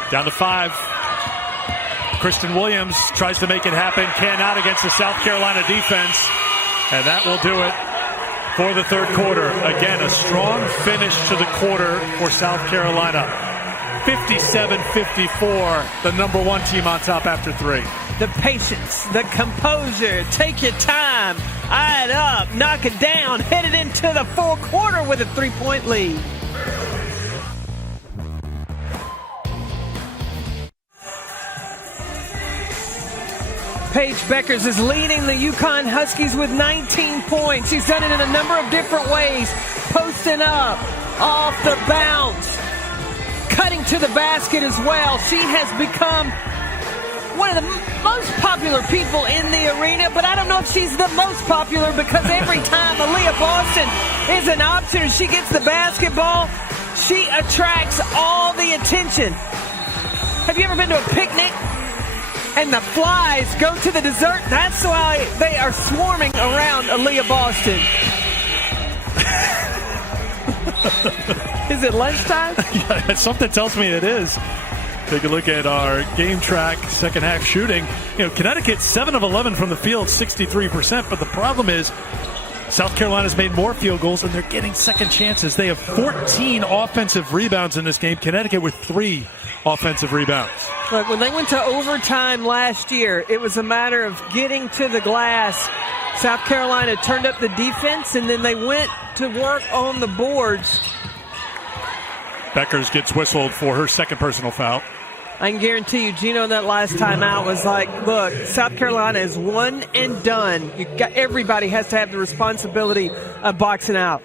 Down to 5. Kristen Williams tries to make it happen, cannot against the South Carolina defense, and that will do it for the third quarter. Again, a strong finish to the quarter for South Carolina. 57-54, the number 1 team on top after 3. The patience, the composure, take your time, eye it up, knock it down, headed into the fourth quarter with a 3-point lead. Paige Beckers is leading the UConn Huskies with 19 points. He's done it in a number of different ways. Posting up, off the bounce, cutting to the basket as well. She has become one of the most popular people in the arena, but I don't know if she's the most popular because every time Aaliyah Boston is an option and she gets the basketball, she attracts all the attention. Have you ever been to a picnic and the flies go to the dessert? That's why they are swarming around Aaliyah Boston. Is it lunchtime? Yeah, something tells me it is. Take a look at our game track, second half shooting. Connecticut 7 of 11 from the field, 63%. But the problem is South Carolina's made more field goals and they're getting second chances. They have 14 offensive rebounds in this game. Connecticut with 3 offensive rebounds. Look, when they went to overtime last year, it was a matter of getting to the glass. South Carolina turned up the defense, and then they went to work on the boards. Beckers gets whistled for her second personal foul. I can guarantee you, Gino, that last timeout was like, look, South Carolina is one and done. Everybody has to have the responsibility of boxing out.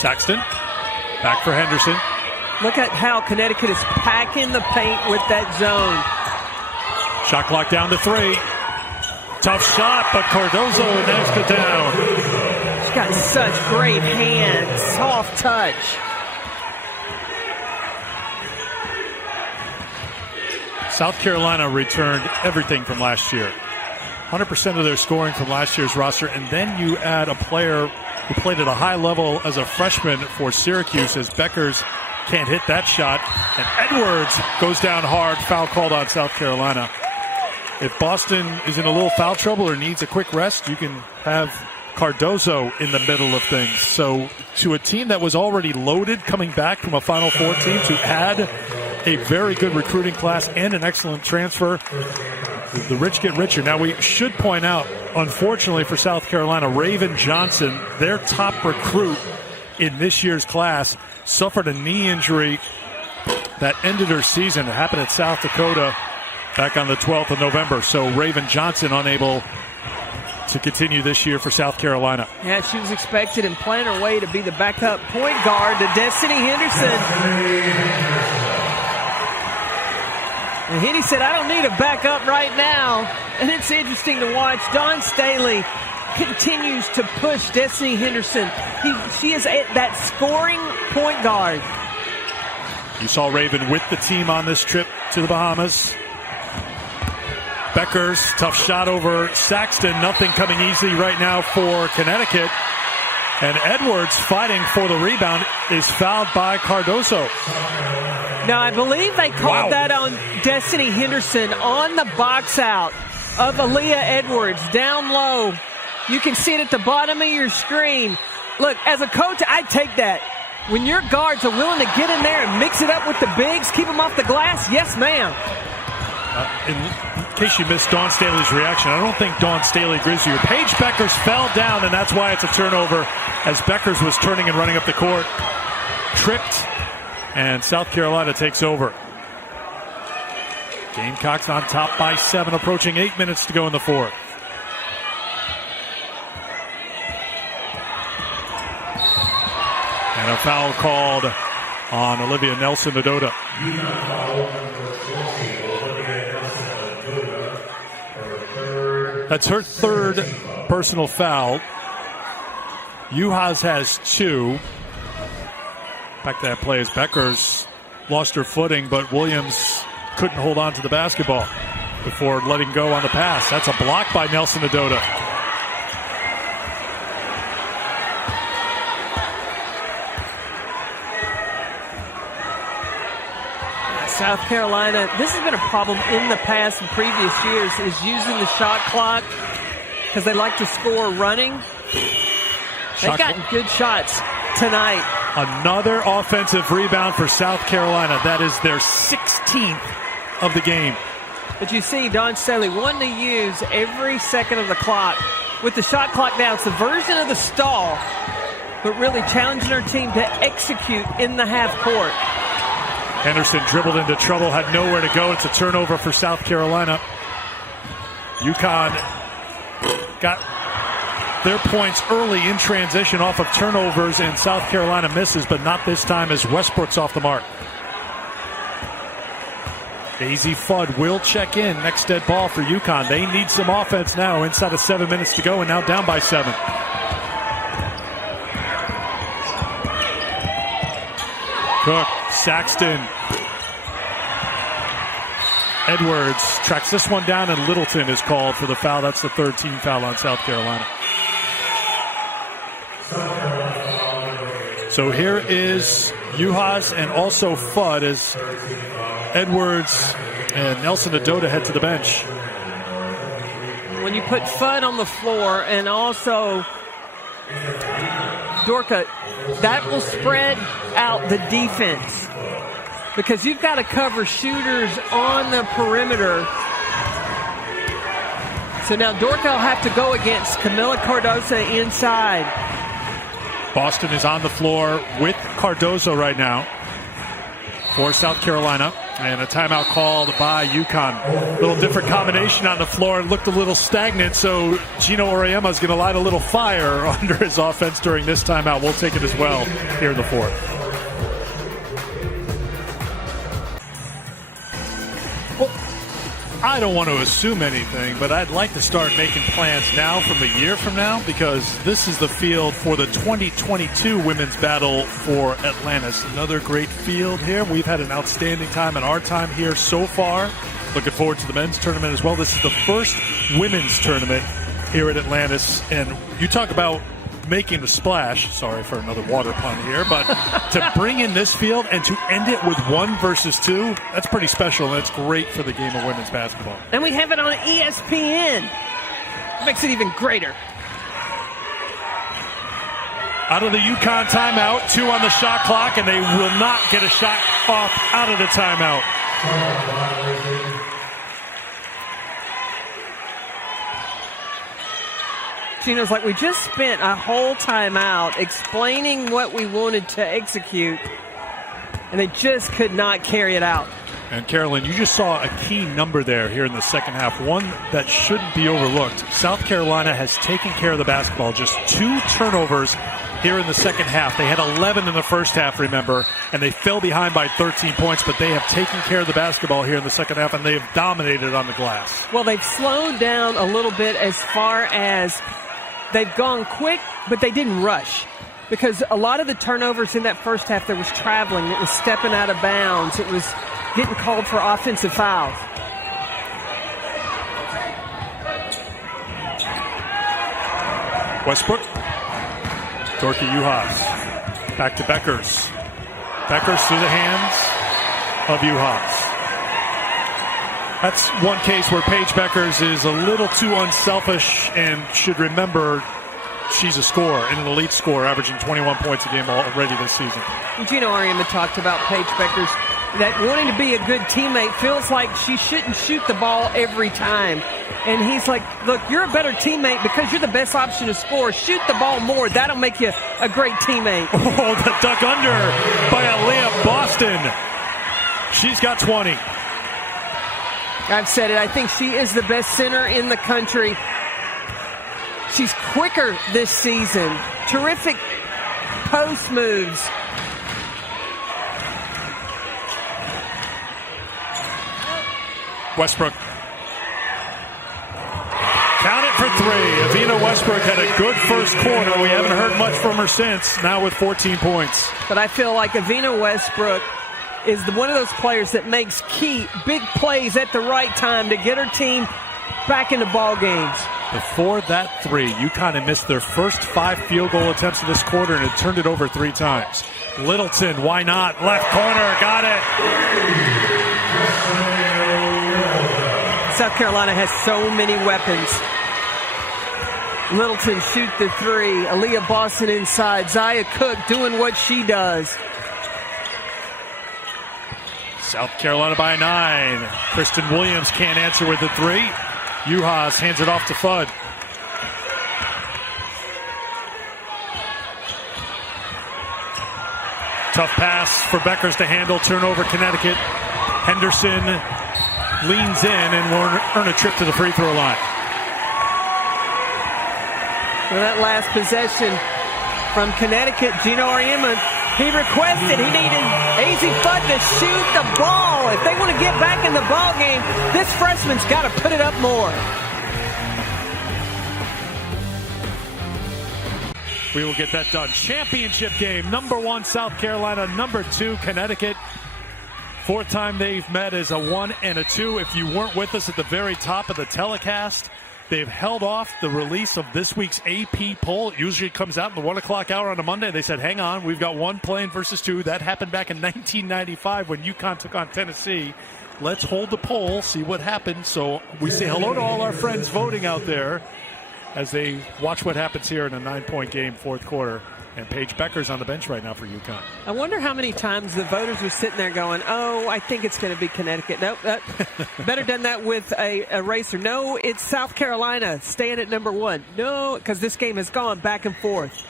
Saxton, back for Henderson. Look at how Connecticut is packing the paint with that zone. Shot clock down to 3. Tough shot, but Cardozo knocks it down. She's got such great hands, soft touch. South Carolina returned everything from last year. 100% of their scoring from last year's roster, and then you add a player who played at a high level as a freshman for Syracuse, as Beckers can't hit that shot, and Edwards goes down hard. Foul called on South Carolina. If Boston is in a little foul trouble or needs a quick rest, you can have Cardozo in the middle of things. So to a team that was already loaded coming back from a Final Four team, to add a very good recruiting class and an excellent transfer, the rich get richer. Now, we should point out, unfortunately for South Carolina, Raven Johnson, their top recruit in this year's class, suffered a knee injury that ended her season. It happened at South Dakota back on the 12th of November. So Raven Johnson unable to continue this year for South Carolina. Yeah, she was expected and playing her way to be the backup point guard to Destiny Henderson. And Henny said, I don't need a backup right now. And it's interesting to watch. Dawn Staley continues to push Destiny Henderson. She is that scoring point guard. You saw Raven with the team on this trip to the Bahamas. Beckers, tough shot over Saxton. Nothing coming easy right now for Connecticut. And Edwards, fighting for the rebound, is fouled by Cardozo. Now, I believe they called that on Destiny Henderson on the box out of Aaliyah Edwards, down low. You can see it at the bottom of your screen. Look, as a coach, I take that. When your guards are willing to get in there and mix it up with the bigs, keep them off the glass, yes, ma'am. In case you missed Dawn Staley's reaction, I don't think Dawn Staley agrees with you. Paige Beckers fell down, and that's why it's a turnover, as Beckers was turning and running up the court. Tripped, and South Carolina takes over. Gamecocks on top by 7, approaching 8 minutes to go in the fourth. And a foul called on Olivia Nelson-Ododa. That's her third personal foul. Juhas has 2. Back to that play as Beckers lost her footing, but Williams couldn't hold on to the basketball before letting go on the pass. That's a block by Nelson-Ododa. South Carolina, this has been a problem in the past and previous years, is using the shot clock because they like to score running. They've gotten good shots tonight. Another offensive rebound for South Carolina. That is their 16th of the game. But you see Dawn Staley wanting to use every second of the clock. With the shot clock now, it's the version of the stall, but really challenging her team to execute in the half court. Henderson dribbled into trouble, had nowhere to go. It's a turnover for South Carolina. UConn got their points early in transition off of turnovers, and South Carolina misses, but not this time as Westbrook's off the mark. Daisy Fudd will check in. Next dead ball for UConn. They need some offense now, inside of 7 minutes to go, and now down by 7. Cook, Saxton. Edwards tracks this one down, and Littleton is called for the foul. That's the third team foul on South Carolina. So here is Juhas and also Fudd as Edwards and Nelson-Ododa head to the bench. When you put Fudd on the floor and also Dorka, that will spread out the defense because you've got to cover shooters on the perimeter. So now Dorka will have to go against Camila Cardozo inside. Boston is on the floor with Cardozo right now for South Carolina. And a timeout called by UConn. A little different combination on the floor. It looked a little stagnant, so Gino Auriemma is going to light a little fire under his offense during this timeout. We'll take it as well here in the fourth. Well, I don't want to assume anything, but I'd like to start making plans now from a year from now, because this is the field for the 2022 women's battle for Atlantis. Another great field here. We've had an outstanding time in our time here so far. Looking forward to the men's tournament as well. This is the first women's tournament here at Atlantis, and you talk about making the splash. Sorry for another water pun here, but to bring in this field and to end it with 1 versus 2, that's pretty special, and it's great for the game of women's basketball. And we have it on ESPN. Makes it even greater. Out of the UConn timeout, 2 on the shot clock, and they will not get a shot off out of the timeout. Gino's like, we just spent a whole timeout explaining what we wanted to execute, and they just could not carry it out. And Carolyn, you just saw a key number there here in the second half, one that shouldn't be overlooked. South Carolina has taken care of the basketball. Just 2 turnovers here in the second half. They had 11 in the first half, remember, and they fell behind by 13 points, but they have taken care of the basketball here in the second half, and they have dominated on the glass. Well, they've slowed down a little bit as far as they've gone quick, but they didn't rush. Because a lot of the turnovers in that first half, there was traveling. It was stepping out of bounds. It was getting called for offensive fouls. Westbrook. Dorky Uhas. Back to Beckers. Beckers through the hands of Uhas. That's one case where Paige Beckers is a little too unselfish and should remember she's a scorer, and an elite scorer, averaging 21 points a game already this season. Gino Auriemma talked about Paige Beckers, that wanting to be a good teammate feels like she shouldn't shoot the ball every time. And he's like, look, you're a better teammate because you're the best option to score. Shoot the ball more. That'll make you a great teammate. Oh, the duck under by Aaliyah Boston. She's got 20. I've said it. I think she is the best center in the country. She's quicker this season. Terrific post moves. Westbrook. Count it for 3. Avina Westbrook had a good first quarter. We haven't heard much from her since, now with 14 points. But I feel like Avina Westbrook is one of those players that makes key big plays at the right time to get her team back into ball games. Before that 3, UConn had missed their first 5 field goal attempts of this quarter and had turned it over 3 times. Littleton, why not? Left corner, got it. South Carolina has so many weapons. Littleton shoot the 3. Aaliyah Boston inside. Zaya Cook doing what she does. South Carolina by 9. Kristen Williams can't answer with the 3. Uhas hands it off to Fudd. Tough pass for Beckers to handle. Turnover, Connecticut. Henderson leans in and will earn a trip to the free throw line. Well, that last possession from Connecticut, Gino Auriemma, he requested, he needed AZ Fudd to shoot the ball. If they want to get back in the ball game, this freshman's got to put it up more. We will get that done. Championship game. Number 1, South Carolina. Number 2, Connecticut. 4th time they've met as a 1 and a 2. If you weren't with us at the very top of the telecast, they've held off the release of this week's AP poll. It usually comes out in the 1 o'clock hour on a Monday. They said, hang on, we've got 1 playing versus 2. That happened back in 1995 when UConn took on Tennessee. Let's hold the poll, see what happens. So we say hello to all our friends voting out there as they watch what happens here in a 9-point game, 4th quarter. And Paige Becker's on the bench right now for UConn. I wonder how many times the voters were sitting there going, oh, I think it's going to be Connecticut. Nope, better done that with a racer. No, it's South Carolina staying at number 1. No, because this game has gone back and forth.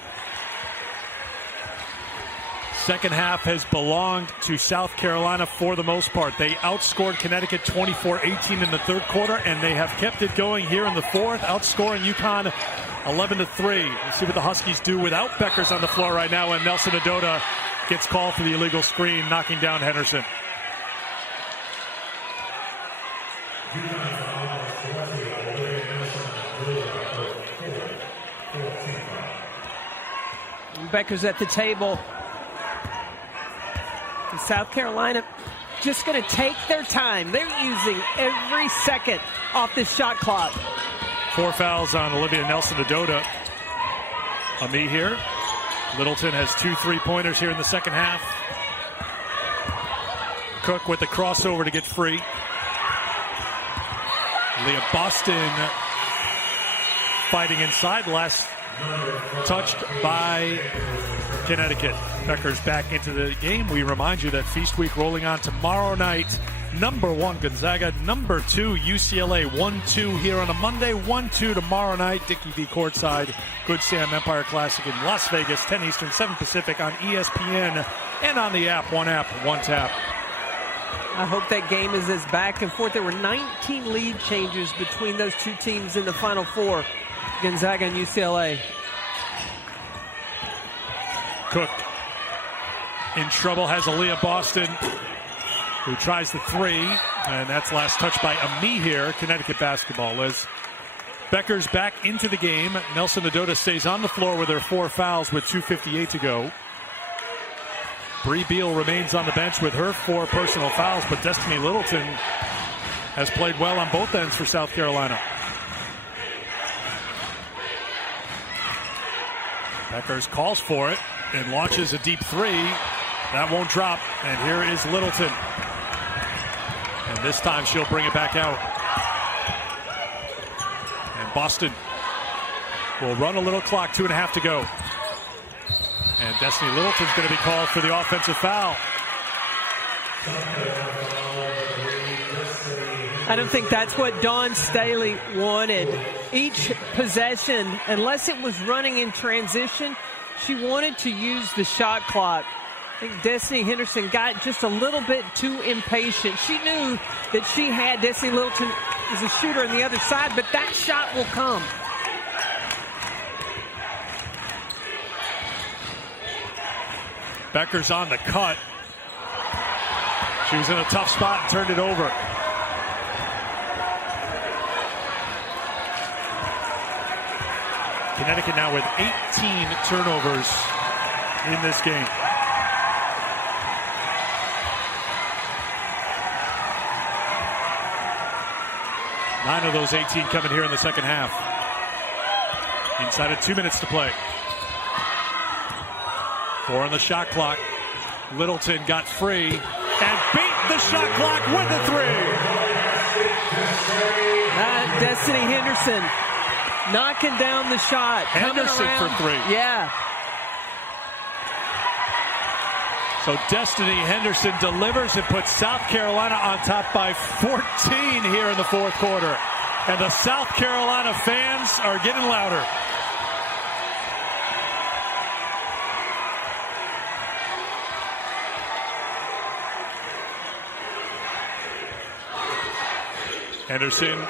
Second half has belonged to South Carolina for the most part. They outscored Connecticut 24-18 in the third quarter, and they have kept it going here in the fourth, outscoring UConn 11-3. Let's see what the Huskies do without Beckers on the floor right now, and Nelson Adota gets called for the illegal screen, knocking down Henderson. Beckers at the table. And South Carolina just going to take their time. They're using every second off this shot clock. 4 fouls on Olivia Nelson-Adota. Ami here. Littleton has 2 3-pointers here in the second half. Cook with the crossover to get free. Leah Boston fighting inside. Last touched by Connecticut. Beckers back into the game. We remind you that Feast Week rolling on tomorrow night. Number 1 Gonzaga, number 2 UCLA. 1-2 here on a Monday, 1-2 tomorrow night. Dickie V courtside. Good Sam Empire Classic in Las Vegas, 10 Eastern, 7 Pacific on ESPN and on the app, one tap. I hope that game is as back and forth. There were 19 lead changes between those two teams in the Final Four, Gonzaga and UCLA. Cook in trouble, has Aaliyah Boston, who tries the 3, and that's last touch by Ami here. Connecticut basketball. As Beckers back into the game, Nelson-Adota stays on the floor with her 4 fouls with 2:58 to go. Bree Beal remains on the bench with her 4 personal fouls, but Destiny Littleton has played well on both ends for South Carolina. Beckers calls for it and launches a deep 3. That won't drop, and here is Littleton. And this time she'll bring it back out. And Boston will run a little clock, 2.5 to go. And Destiny Littleton's going to be called for the offensive foul. I don't think that's what Dawn Staley wanted. Each possession, unless it was running in transition, she wanted to use the shot clock. I think Destiny Henderson got just a little bit too impatient. She knew that she had Destiny Littleton as a shooter on the other side, but that shot will come. Beckers on the cut. She was in a tough spot and turned it over. Connecticut now with 18 turnovers in this game. Nine of those 18 coming here in the second half. Inside of 2 minutes to play. 4 on the shot clock. Littleton got free and beat the shot clock with a 3. Destiny Henderson knocking down the shot. Henderson for 3. Yeah. So Destiny Henderson delivers and puts South Carolina on top by 14 here in the fourth quarter. And the South Carolina fans are getting louder. Henderson.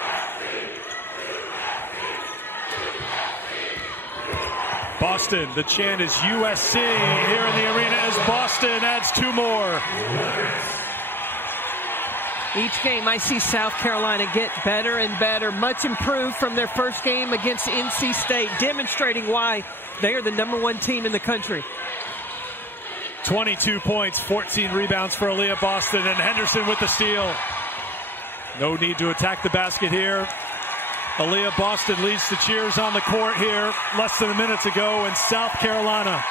Boston, the chant is USC here in the arena as Boston adds 2 more. Each game I see South Carolina get better and better, much improved from their first game against NC State, demonstrating why they are the #1 team in the country. 22 points, 14 rebounds for Aaliyah Boston, and Henderson with the steal. No need to attack the basket here. Aaliyah Boston leads the cheers on the court here less than a minute to go, and South Carolina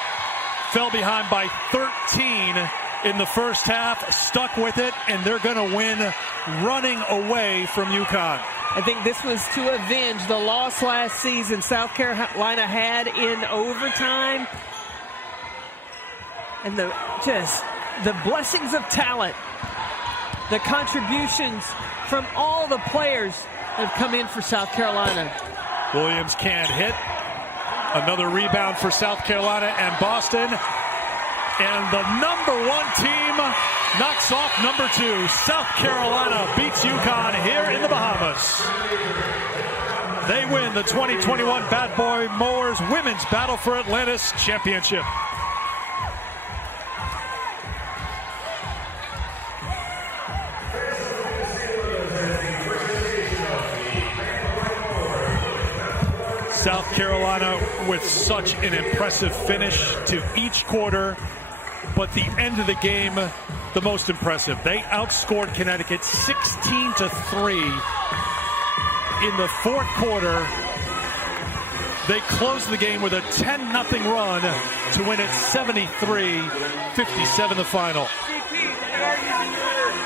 fell behind by 13 in the first half, stuck with it, and they're going to win running away from UConn. I think this was to avenge the loss last season South Carolina had in overtime. And the blessings of talent, the contributions from all the players that have come in for South Carolina. Williams can't hit. Another rebound for South Carolina, and Boston And the number 1 team knocks off number 2. South Carolina beats UConn here in the Bahamas. They win the 2021 Bad Boy Mowers Women's Battle for Atlantis Championship. South Carolina with such an impressive finish to each quarter, but the end of the game, the most impressive. They outscored Connecticut 16-3 in the fourth quarter. They closed the game with a 10-0 run to win it 73-57 the final.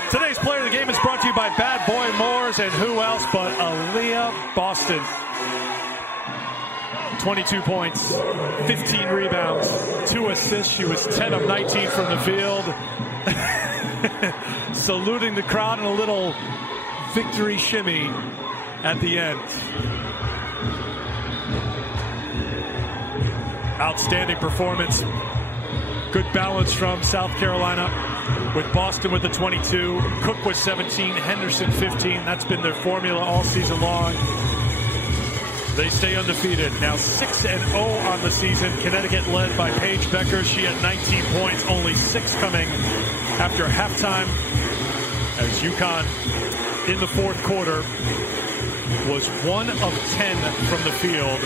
Today's player of the game is brought to you by Bad Boy Mowers, and who else but Aaliyah Boston. 22 points, 15 rebounds, 2 assists. She was 10 of 19 from the field. Saluting the crowd in a little victory shimmy at the end. Outstanding performance. Good balance from South Carolina, with Boston with the 22, Cook with 17, Henderson 15. That's been their formula all season long. They stay undefeated, now 6-0 on the season. Connecticut led by Paige Becker. She had 19 points, only 6 coming after halftime, as UConn in the fourth quarter was 1 of 10 from the field,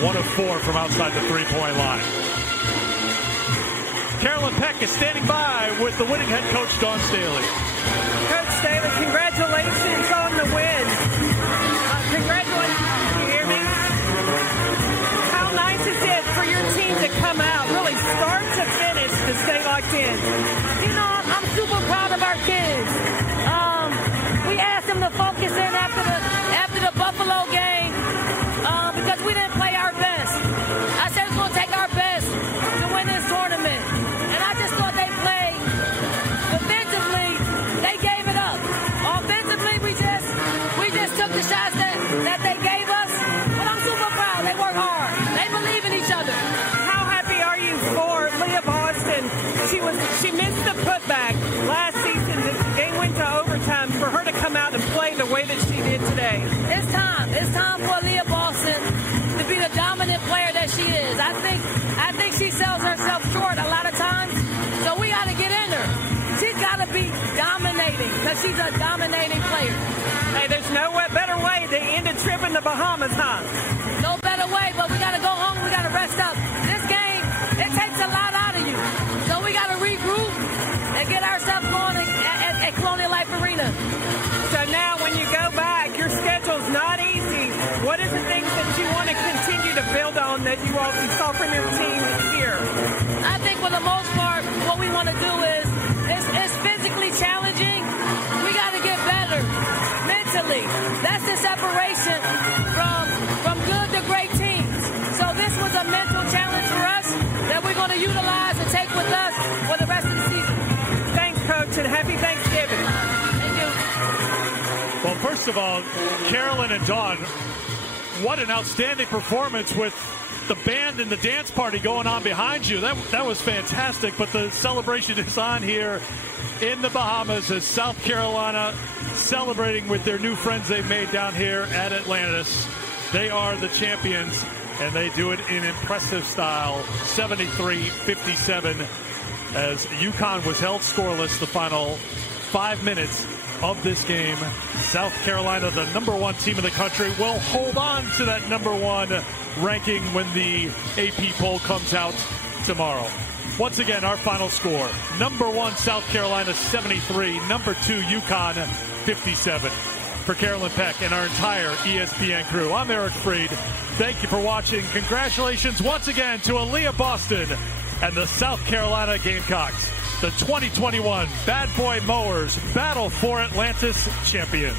1 of 4 from outside the three-point line. Carolyn Peck is standing by with the winning head coach, Dawn Staley. Coach Staley, congratulations on the win. Congratulations. Can you hear me? How nice is it for your team to come out, really start to finish, to stay locked in? You know, I'm super proud of our kids. We asked them to focus in after the Buffalo game because we didn't play our best. I said it's going to take our best to win this tournament. And I just thought they played defensively. They gave it up. Offensively, we just took the shots that they gave us. But I'm super proud. They work hard. They believe in each other. How happy are you for Leah Boston? She missed the putback last season. The game went to overtime. For her to come out and play the way that she did today. It's time. It's time for Leah Boston to be the dominant player that she is. I think she sells herself short a lot of times. So we got to get in her. She's got to be dominating because she's a dominating player. Hey, there's no better way to end a trip in the Bahamas, huh? No better way, but we got to go home. We got to rest up. This game, it takes a lot out of you. So we got to regroup and get ourselves going at Colonial Life Arena. So now when you go back, your schedule's not easy. What is the things that you want to continue to build on that you saw from your team here? I think for the most part, what we want to do is it's physically challenging. We got to get better mentally. That's the separation from good to great teams. So this was a mental challenge for us that we're going to utilize and take with us for the rest of the season. Thanks, Coach, and happy Thanksgiving. Thank you. Well, first of all, Carolyn and Dawn, what an outstanding performance with the band and the dance party going on behind you. That was fantastic, but the celebration is on here in the Bahamas as South Carolina celebrating with their new friends they've made down here at Atlantis. They are the champions, and they do it in impressive style, 73-57, as UConn was held scoreless the final 5 minutes of this game. South Carolina, the number 1 team in the country, will hold on to that number 1 ranking when the AP poll comes out tomorrow. Once again, our final score: number 1 South Carolina 73, number 2 UConn 57. For Carolyn Peck and our entire ESPN crew, I'm Eric Freed. Thank you for watching. Congratulations once again to Aaliyah Boston and the South Carolina Gamecocks, the 2021 Bad Boy Mowers Battle for Atlantis champions.